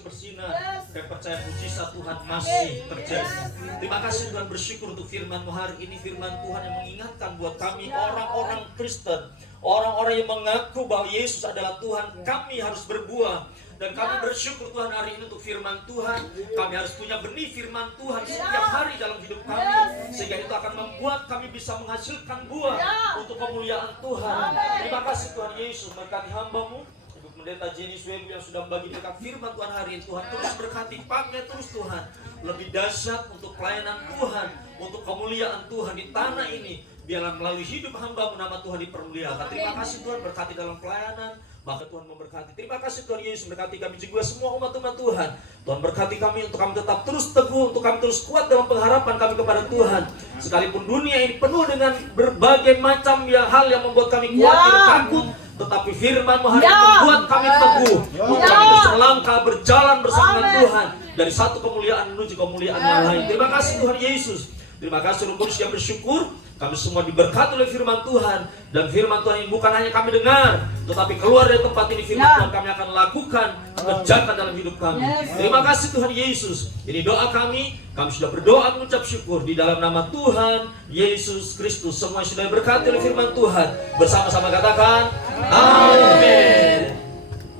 masih bersinar. Kami percaya mujizat Tuhan masih terjadi. Terima kasih Tuhan, bersyukur untuk firman-Mu hari ini. Firman Tuhan yang mengingatkan buat kami orang-orang Kristen, orang-orang yang mengaku bahwa Yesus adalah Tuhan, kami harus berbuah. Dan kami bersyukur Tuhan hari ini untuk firman Tuhan. Kami harus punya benih firman Tuhan setiap hari dalam hidup kami, sehingga itu akan membuat kami bisa menghasilkan buah untuk kemuliaan Tuhan. Terima kasih Tuhan Yesus, berkati hamba-Mu Ibu Pendeta Jenny Swebu yang sudah membagi berkat firman Tuhan hari ini. Tuhan terus berkati, pakai terus Tuhan lebih dahsyat untuk pelayanan Tuhan, untuk kemuliaan Tuhan di tanah ini. Biarlah melalui hidup hamba-Mu nama Tuhan dipermuliakan. Terima kasih Tuhan, berkati dalam pelayanan, maka Tuhan memberkati. Terima kasih Tuhan Yesus, berkati kami juga semua umat-umat Tuhan. Tuhan berkati kami untuk kami tetap terus teguh, untuk kami terus kuat dalam pengharapan kami kepada Tuhan. Sekalipun dunia ini penuh dengan berbagai macam hal yang membuat kami khawatir, takut, tetapi firman-Mu hari ini membuat kami teguh untuk kami terus melangkah berjalan bersama dengan Tuhan dari satu kemuliaan menuju kemuliaan yang lain. Terima kasih Tuhan Yesus. Terima kasih Roh Kudus yang bersyukur. Kami semua diberkati oleh firman Tuhan. Dan firman Tuhan ini bukan hanya kami dengar, tetapi keluar dari tempat ini firman Tuhan kami akan lakukan, kerjakan dalam hidup kami. Terima kasih Tuhan Yesus. Ini doa kami. Kami sudah berdoa mengucap syukur di dalam nama Tuhan Yesus Kristus. Semua sudah diberkati oleh firman Tuhan. Bersama-sama katakan amin.